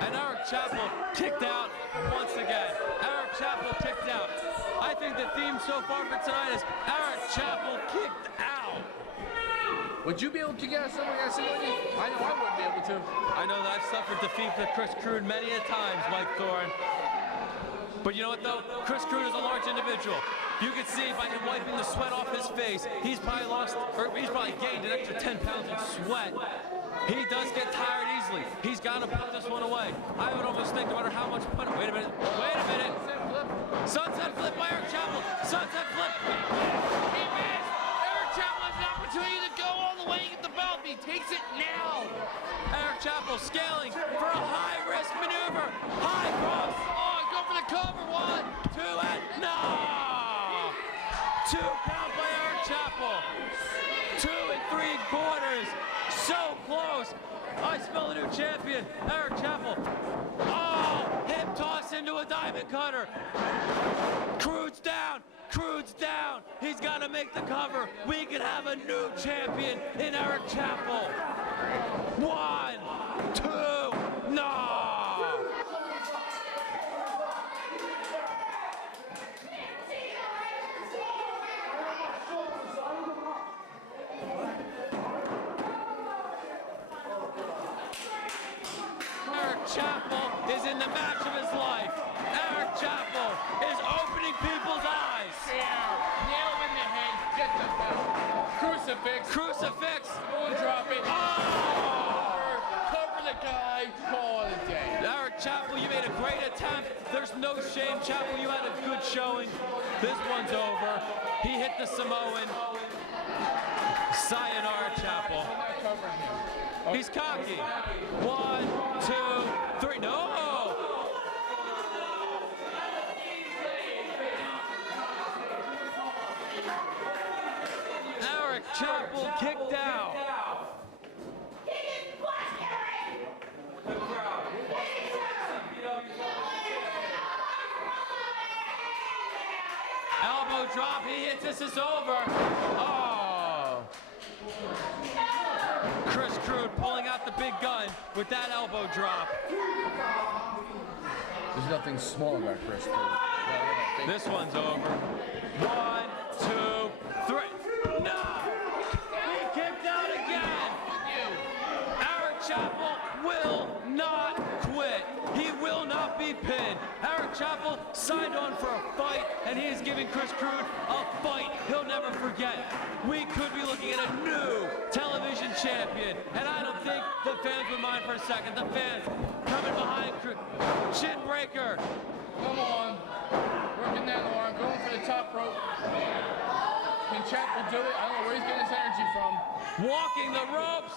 And Eric Chappell kicked out once again. Eric Chappell kicked out. I think the theme so far for tonight is Eric Chappell kicked out. Would you be able to kick out something like that? I know I wouldn't be able to. I know that I've suffered defeat for Chris Crude many a times, Mike Thorne. But you know what though? Chris Crude is a large individual. You can see by him wiping the sweat off his face, he's probably gained an extra 10 pounds in sweat. He does get tired easily. He's got to put this one away. I would almost think, no matter how much put. Wait a minute. Wait a minute. Sunset flip by Eric Chappell. Sunset flip. He missed. Eric Chappell has an opportunity to go all the way and get the belt. He takes it now. Eric Chappell scaling for a high-risk maneuver. High cross. Oh, go for the cover. 1, 2, and no! 2 count by Eric Chappell. 2 3/4. So close. I smell a new champion. Eric Chappell. Oh, hip toss into a diamond cutter. Crude's down. Crude's down. He's got to make the cover. We could have a new champion in Eric Chappell. 1, 2, no! Chappell is in the match of his life. Eric Chappell is opening people's eyes. Nail him in the head. Get the belt. Crucifix. Crucifix. We'll drop it. Oh! Cover the guy. Call it a day. Eric Chappell, you made a great attempt. There's no shame. Chappell, you had a good showing. This one's over. He hit the Samoan. Sayonara, Chappell. He's cocky. 1, 2, 3. No! Eric Chappell kicked out. Elbow drop. He hits. This is over. Oh. Chris Crude pulling out the big gun with that elbow drop. There's nothing small about Chris Crude. This one's over. 1, 2, 3. No! He kicked out again! Eric Chappell will not quit. He will not be pinned. Eric Chappell signed on for a fight, and he is giving Chris Crude a fight he'll never forget. We could be looking at a new television champion, and I don't think the fans would mind for a second. The fans coming behind Crude. Chin breaker. Come on. Working that arm. Going for the top rope. Can Chappell do it? I don't know where he's getting his energy from. Walking the ropes.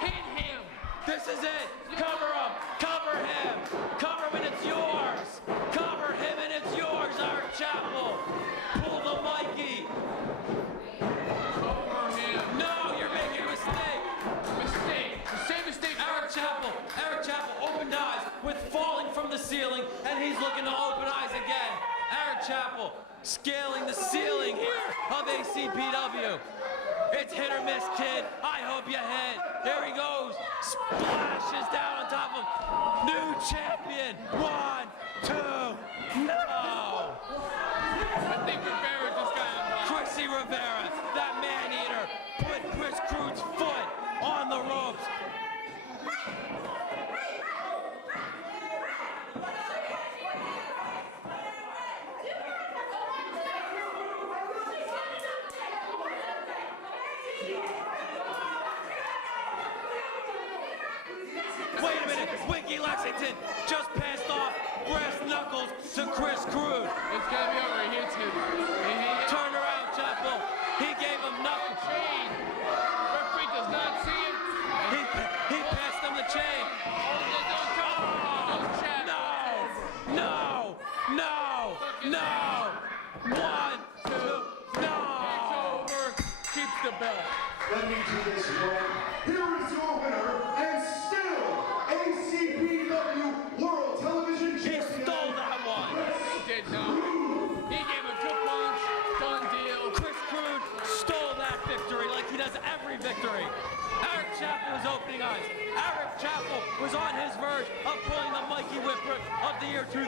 Hit him. This is it. Cover him. Cover him. the ceiling, and he's looking to open eyes again. Eric Chappell scaling the ceiling here of ACPW. It's hit or miss, kid. I hope you hit. Here he goes. Splashes down on top of new champion. 1, 2, no. I think Rivera just got involved. Chrissy Rivera, that man-eater, put Chris Crude's foot on the ropes. Wait a minute, Winky Lexington just passed off brass knuckles to Chris Crude. It's gonna be over. He hits him. Turn around, Chappell. He gave him knuckles. Chain. Referee does not see it. He passed him the chain. No! 1, 2, no! It's over. Keeps the belt. Let me do this one. Here is your winner, and still ACPW World Television He Champion. stole that one. He did not. He gave a good punch. Done deal. Chris Crude stole that victory like he does every victory. Eric Chappell was opening eyes. Eric Chappell was on his verge of pulling the Mikey Whipwreck of the year 2005.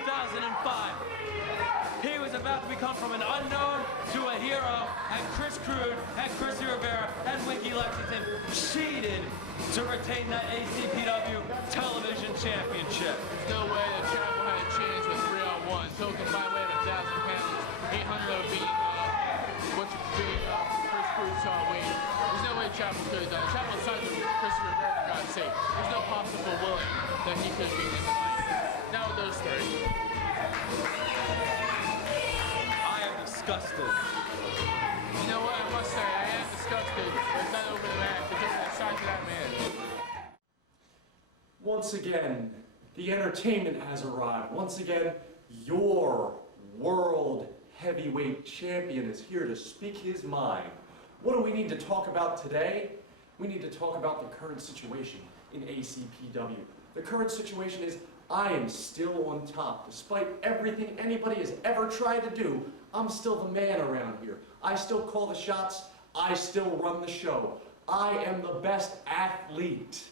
He was about to become from an unknown to a hero, and Chris Crude and Chrissy Rivera and Winky Lexington cheated to retain that ACPW Television Championship. There's no way that Chappell had a chance with 3-on-1. So combined weight of 1,000 pounds, 800 of being Chris Crude's weight. There's no way Chappell could have done it. Chappell signed with Chris Rivera, for God's sake. There's no possible willing that he could be in the fight. Now with those three. I am disgusted. You know what? I must say, I am disgusted. It's not over the match. It's over the side to that man. Once again, the entertainment has arrived. Once again, your world heavyweight champion is here to speak his mind. What do we need to talk about today? We need to talk about the current situation in ACPW. The current situation is I am still on top. Despite everything anybody has ever tried to do, I'm still the man around here. I still call the shots. I still run the show. I am the best athlete.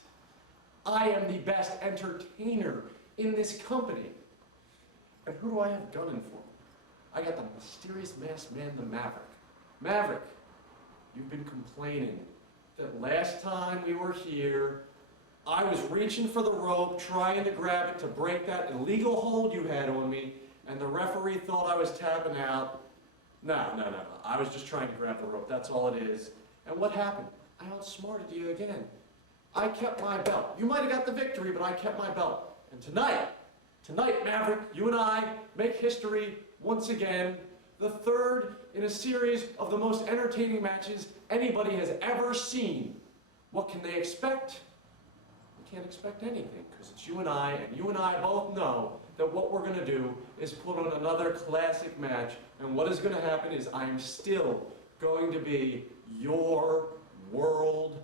I am the best entertainer in this company. And who do I have gunning for me? I got the mysterious masked man, the Maverick. Maverick, you've been complaining that last time we were here, I was reaching for the rope, trying to grab it to break that illegal hold you had on me, and the referee thought I was tapping out. No. I was just trying to grab the rope. That's all it is. And what happened? I outsmarted you again. I kept my belt. You might have got the victory, but I kept my belt. And tonight, Maverick, you and I make history once again. The third in a series of the most entertaining matches anybody has ever seen. What can they expect? Can't expect anything, because it's you and I both know that what we're going to do is put on another classic match, and what is going to happen is I'm still going to be your world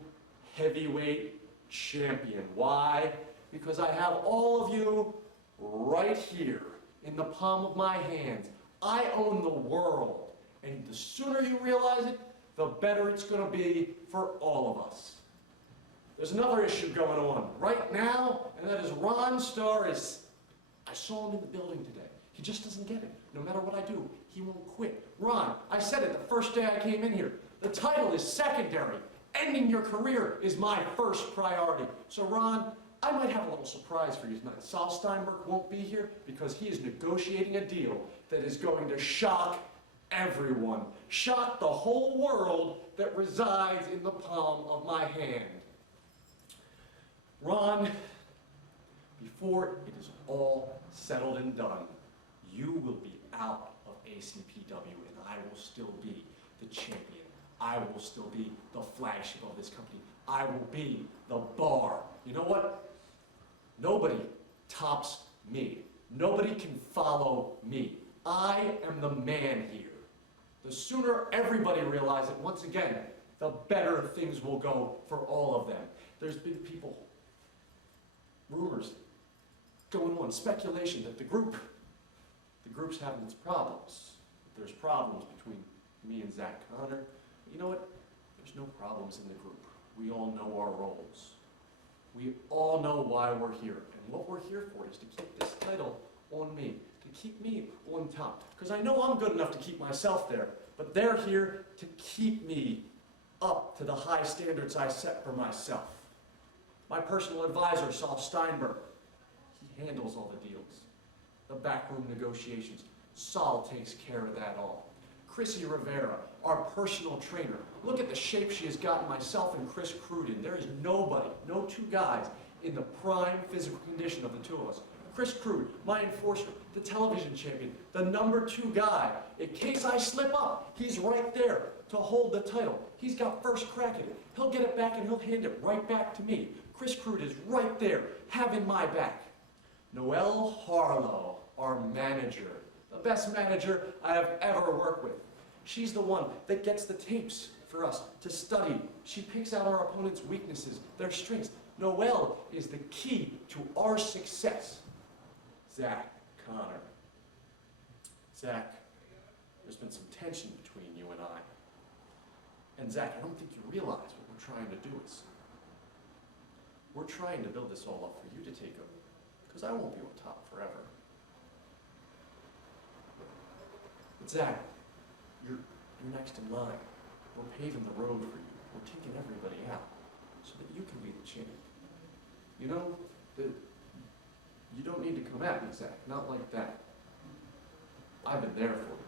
heavyweight champion. Why? Because I have all of you right here in the palm of my hands. I own the world, and the sooner you realize it, the better it's going to be for all of us. There's another issue going on right now, and that is Ron Starr is... I saw him in the building today. He just doesn't get it. No matter what I do, he won't quit. Ron, I said it the first day I came in here. The title is secondary. Ending your career is my first priority. So Ron, I might have a little surprise for you tonight. Sal Steinberg won't be here because he is negotiating a deal that is going to shock everyone. Shock the whole world that resides in the palm of my hand. Ron, before it is all settled and done, you will be out of ACPW and I will still be the champion. I will still be the flagship of this company. I will be the bar. You know what? Nobody tops me. Nobody can follow me. I am the man here. The sooner everybody realizes it, once again, the better things will go for all of them. There's been people, rumors, going on, speculation that the group's having its problems. That there's problems between me and Zach Connor. You know what? There's no problems in the group. We all know our roles. We all know why we're here. And what we're here for is to keep this title on me, to keep me on top. Because I know I'm good enough to keep myself there, but they're here to keep me up to the high standards I set for myself. My personal advisor, Saul Steinberg, he handles all the deals, the backroom negotiations. Saul takes care of that all. Chrissy Rivera, our personal trainer. Look at the shape she has gotten, myself and Chris Cruden. There is nobody, no two guys in the prime physical condition of the two of us. Chris Crude, my enforcer, the television champion, the #2 guy. In case I slip up, he's right there to hold the title. He's got first crack at it. He'll get it back and he'll hand it right back to me. Chris Crude is right there, having my back. Noelle Harlow, our manager, the best manager I have ever worked with. She's the one that gets the tapes for us to study. She picks out our opponent's weaknesses, their strengths. Noelle is the key to our success. Zach Connor. Zach, there's been some tension between you and I. And Zach, I don't think you realize what we're trying to do is, we're trying to build this all up for you to take over. Because I won't be on top forever. But Zach, you're next in line. We're paving the road for you. We're taking everybody out so that you can be the champ. You know, you don't need to come at me, Zach. Not like that. I've been there for you.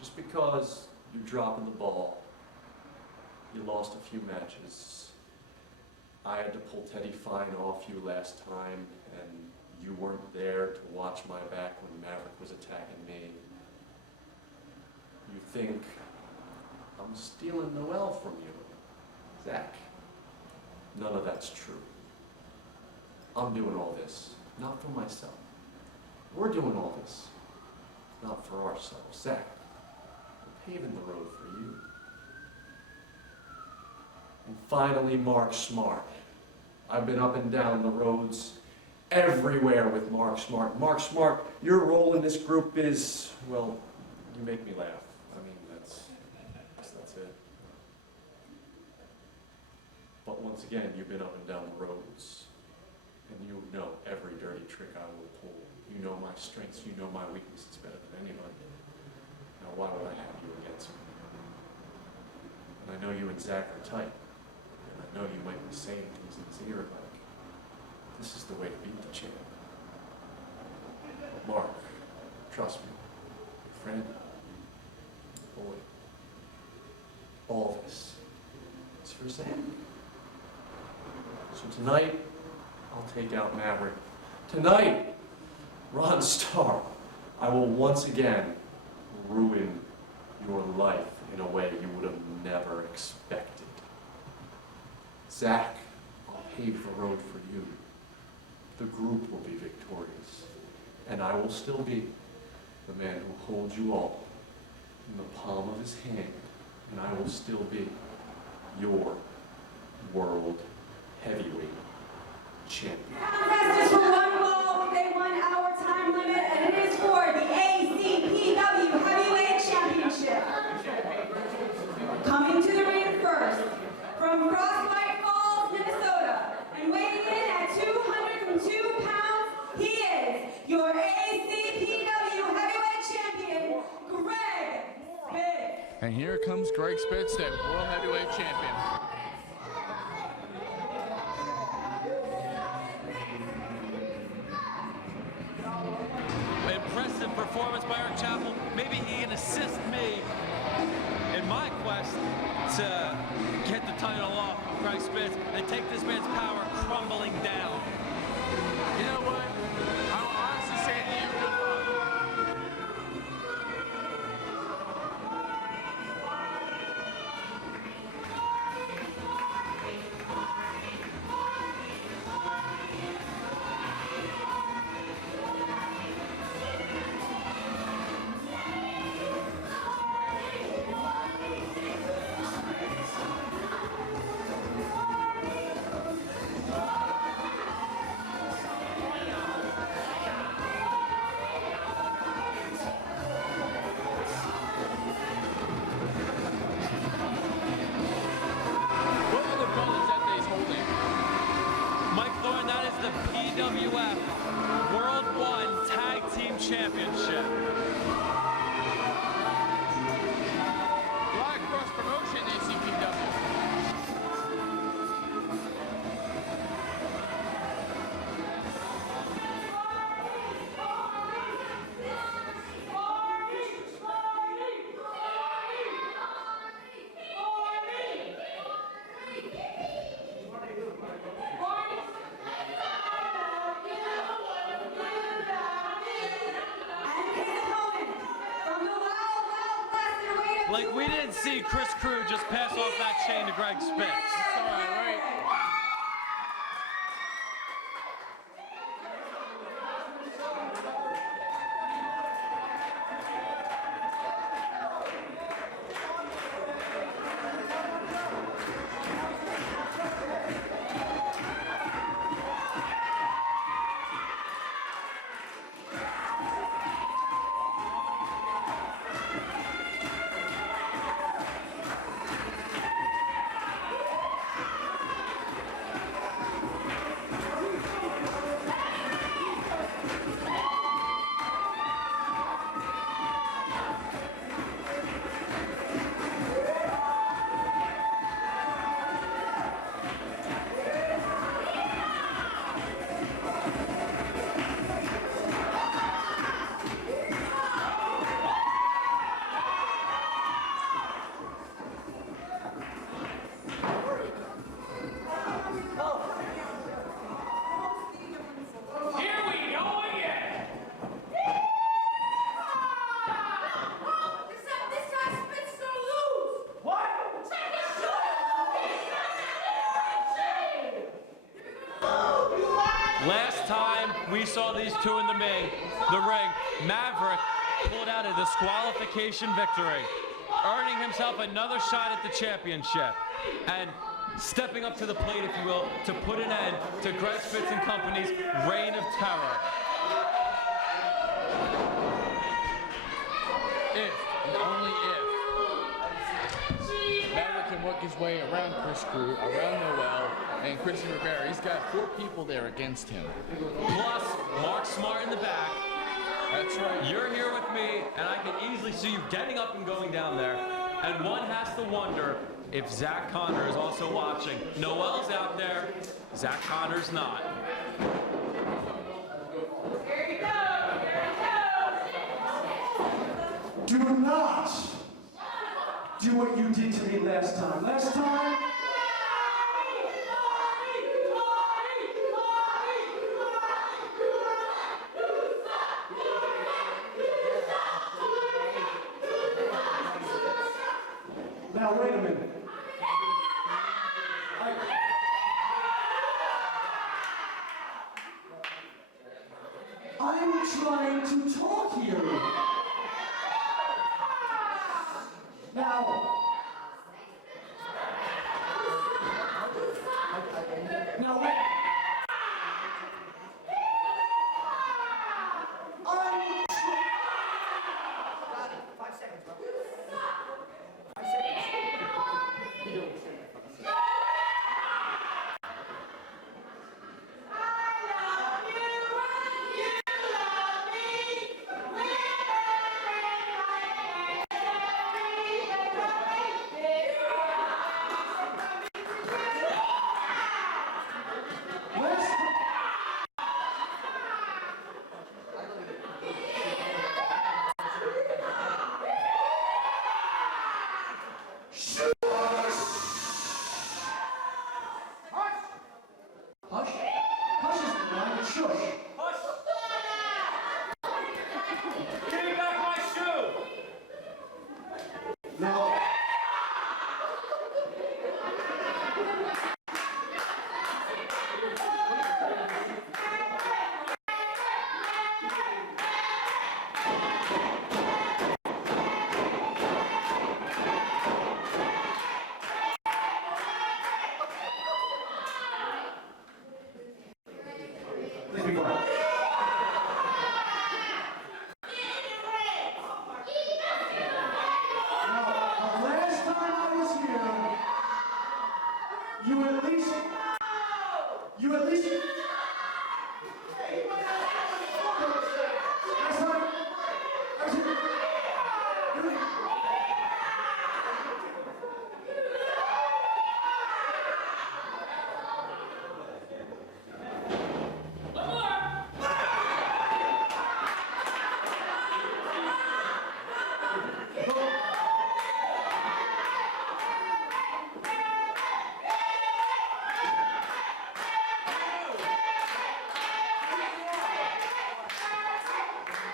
Just because you're dropping the ball, you lost a few matches. I had to pull Teddy Fine off you last time, and you weren't there to watch my back when Maverick was attacking me. You think I'm stealing Noelle from you. Zach, none of that's true. I'm doing all this, not for myself. We're doing all this, not for ourselves. Zach, we're paving the road for you. And finally, Mark Smart. I've been up and down the roads everywhere with Mark Smart. Mark Smart, your role in this group is, well, you make me laugh. I mean, that's it. But once again, you've been up and down the roads, and you know every dirty trick I will pull. You know my strengths, you know my weaknesses better than anybody. Now, why would I have you against me? And I know you and Zach are tight. I know you might be saying things in his ear like, this is the way to beat the champ. But Mark, trust me, your friend, boy, all this is for Zach. So tonight, I'll take out Maverick. Tonight, Ron Starr, I will once again ruin your life in a way you would have never expected. Zach, I'll pave the road for you. The group will be victorious. And I will still be the man who holds you all in the palm of his hand. And I will still be your world heavyweight champion. Contest is for one fall with a 1 hour time limit, and it is for the Acpw Heavyweight Championship. Coming to the ring first, from Frostbite Falls, Minnesota, and weighing in at 202 pounds, he is your Acpw Heavyweight Champion, Greg Spitz. And here comes Greg Spitz, the World Heavyweight Champion. Impressive performance by Acpw. Maybe he can assist me in my quest to get the title off of Greg Spitz and take this man's power crumbling down. You know what? I'll honestly say to you, good luck. championship. Black Cross Promotion, ACPW. Like we didn't see Chris Crew just pass off that chain to Greg Spitz. All right. Last time we saw these two in the ring, Maverick pulled out a disqualification victory, earning himself another shot at the championship, and stepping up to the plate, if you will, to put an end to Greg Spitz and Company's reign of terror. If, and only if, Maverick can work his way around Chris Crew, around Noel, and Christian Rivera. He's got 4 people there against him. Plus, Mark Smart in the back. That's right. You're here with me, and I can easily see you getting up and going down there. And one has to wonder if Zach Connor is also watching. Noel's out there, Zach Connor's not. Do not do what you did to me last time. Last time, now wait a minute. I'm trying to talk here. Now, wait. Got it. 5 seconds, bro. 5 seconds.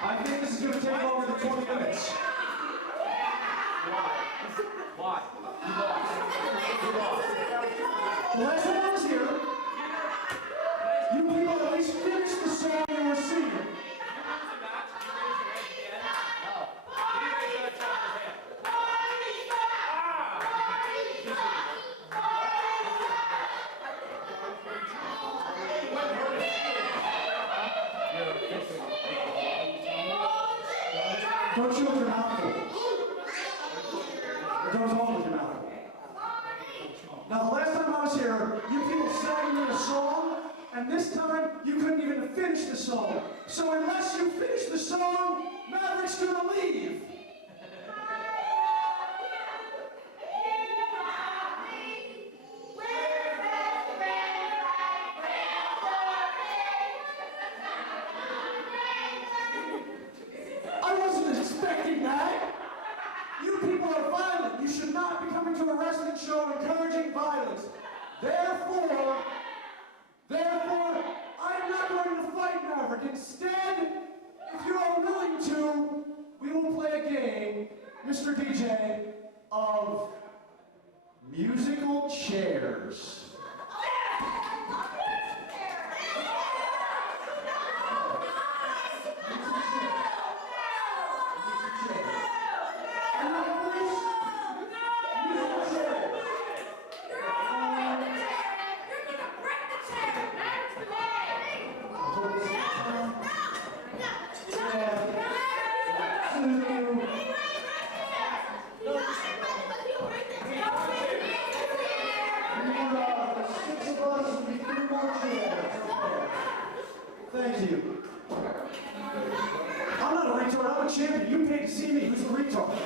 I think this is going to take longer than 20 minutes. Why? The last time I was here, you people at least finished the song you were singing. Don't you with your mouth full. Don't talk with your mouth full. Now, the last time I was here, you people sang me a song, and this time you couldn't even finish the song. So unless you finish the song, Maverick's gonna leave. I wasn't expecting that. You people are violent. You should not be coming to a wrestling show encouraging violence. Therefore, I'm not going to fight Maverick. Instead, if you are willing to, we will play a game, Mr. DJ, of musical chairs. Thank you. I'm not a retard, I'm a champion. You paid to see me, who's a retard?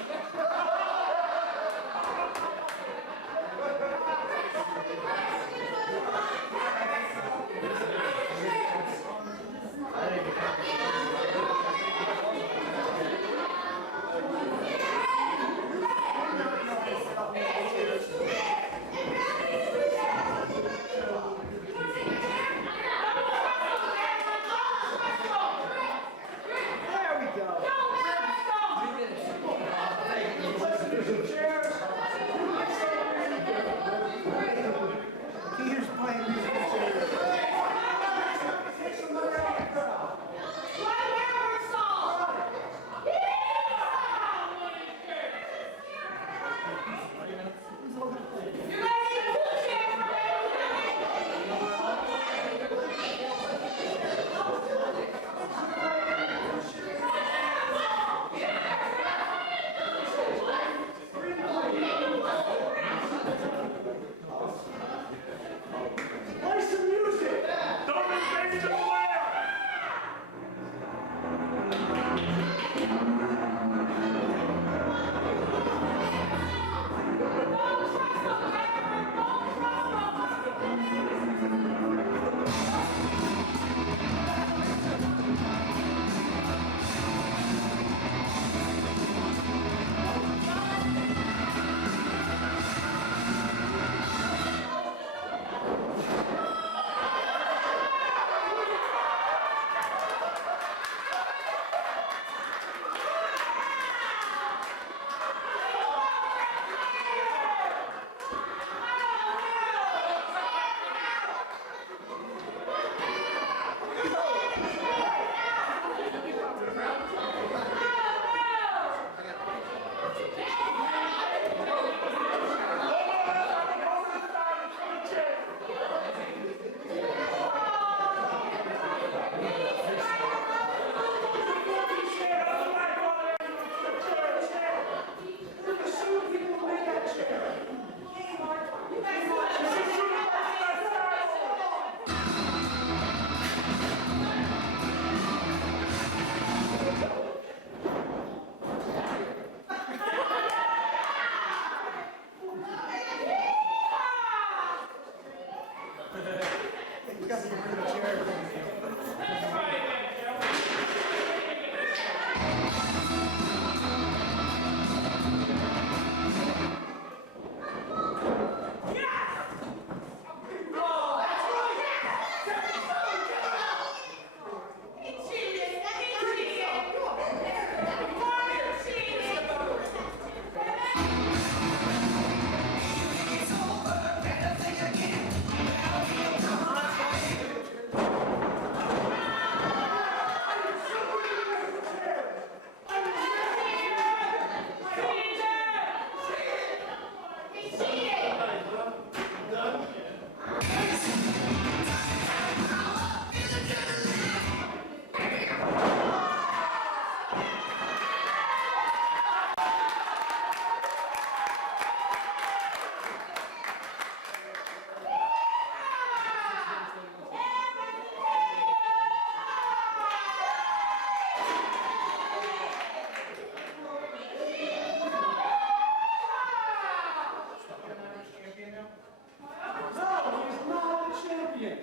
No, he is not the champion.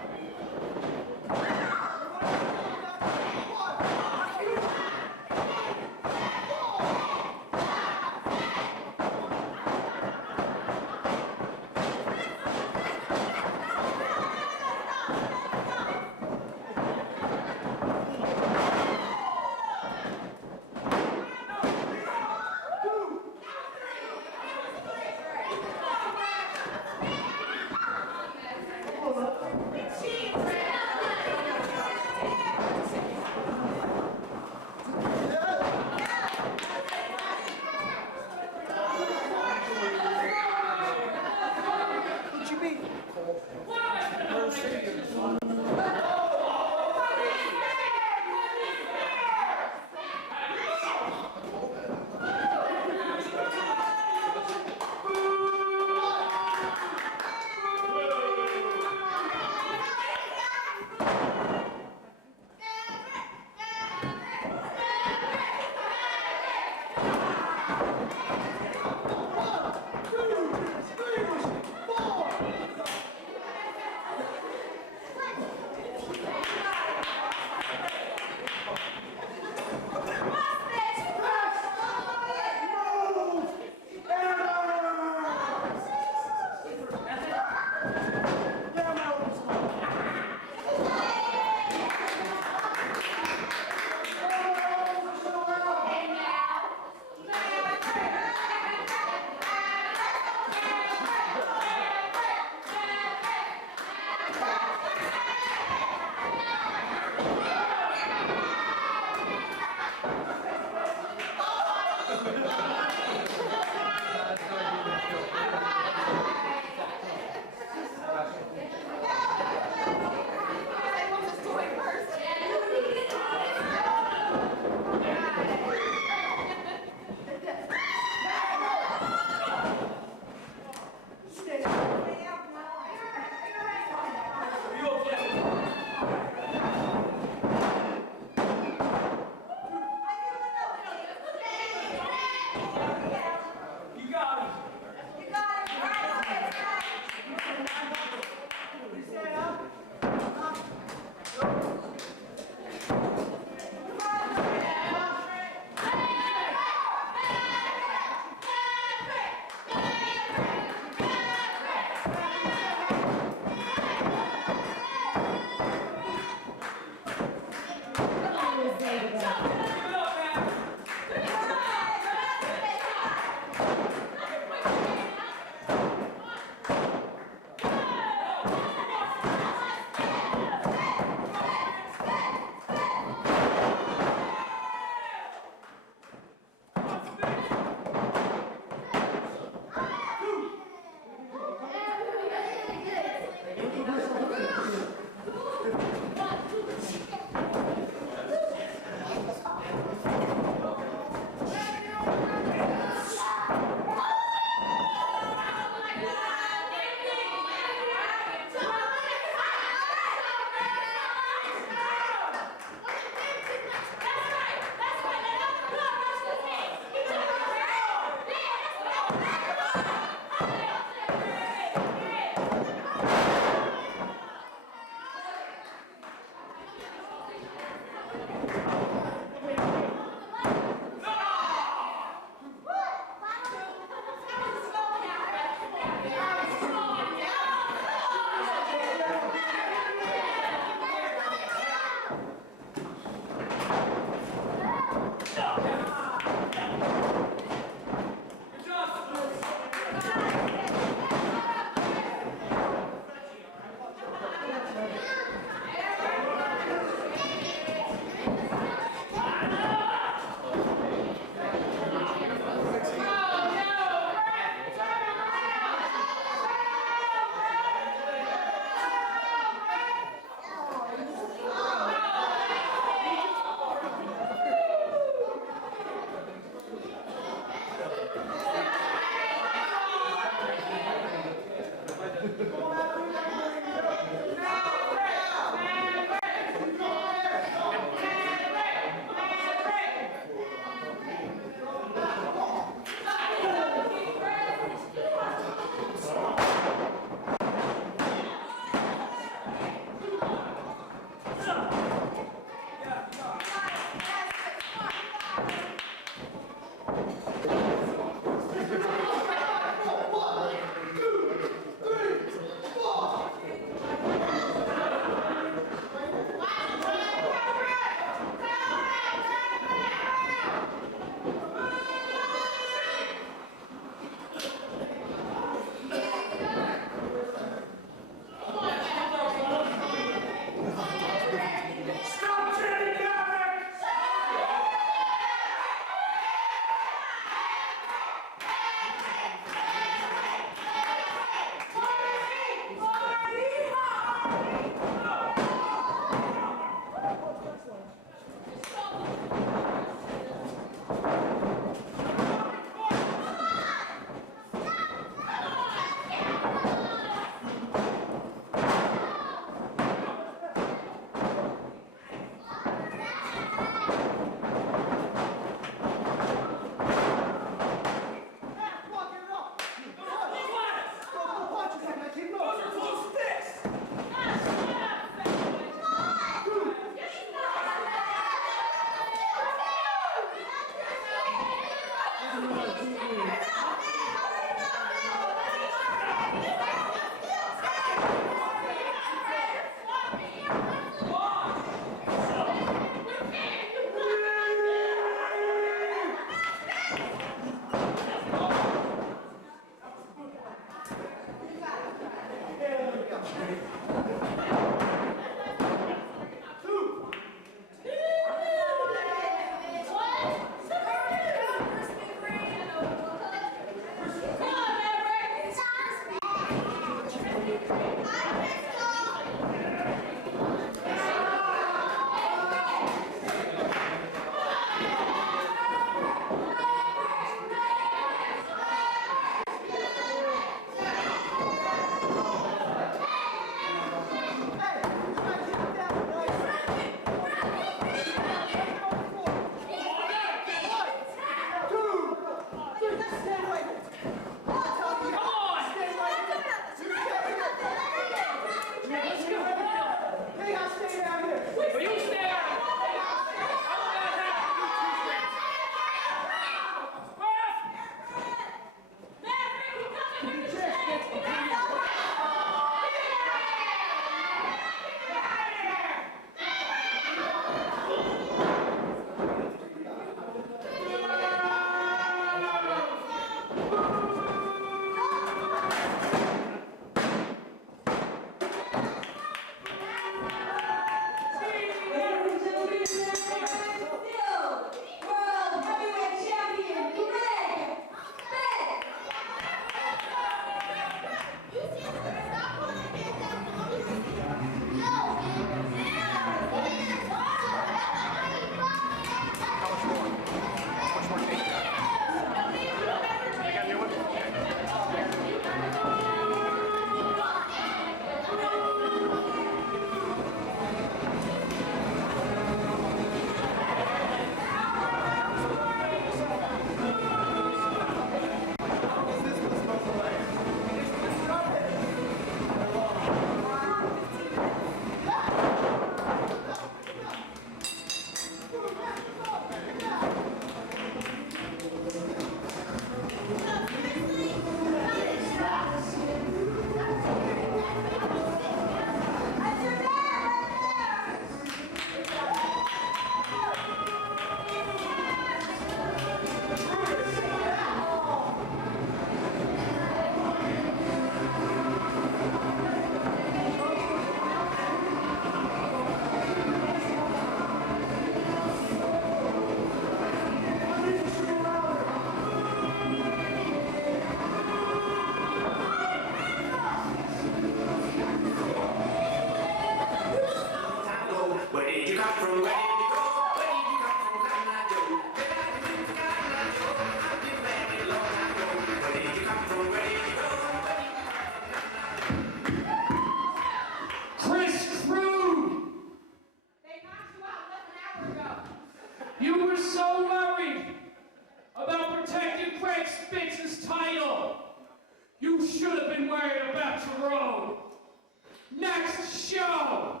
Next show,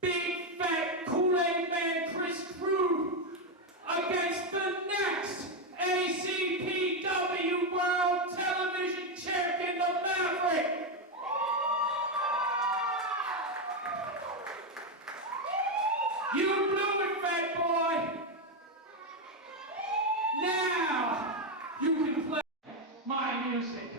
Big Fat Kool-Aid Man Chris Crew against the next ACPW World Television Champion, the Maverick. You blew it, fat boy. Now you can play my music.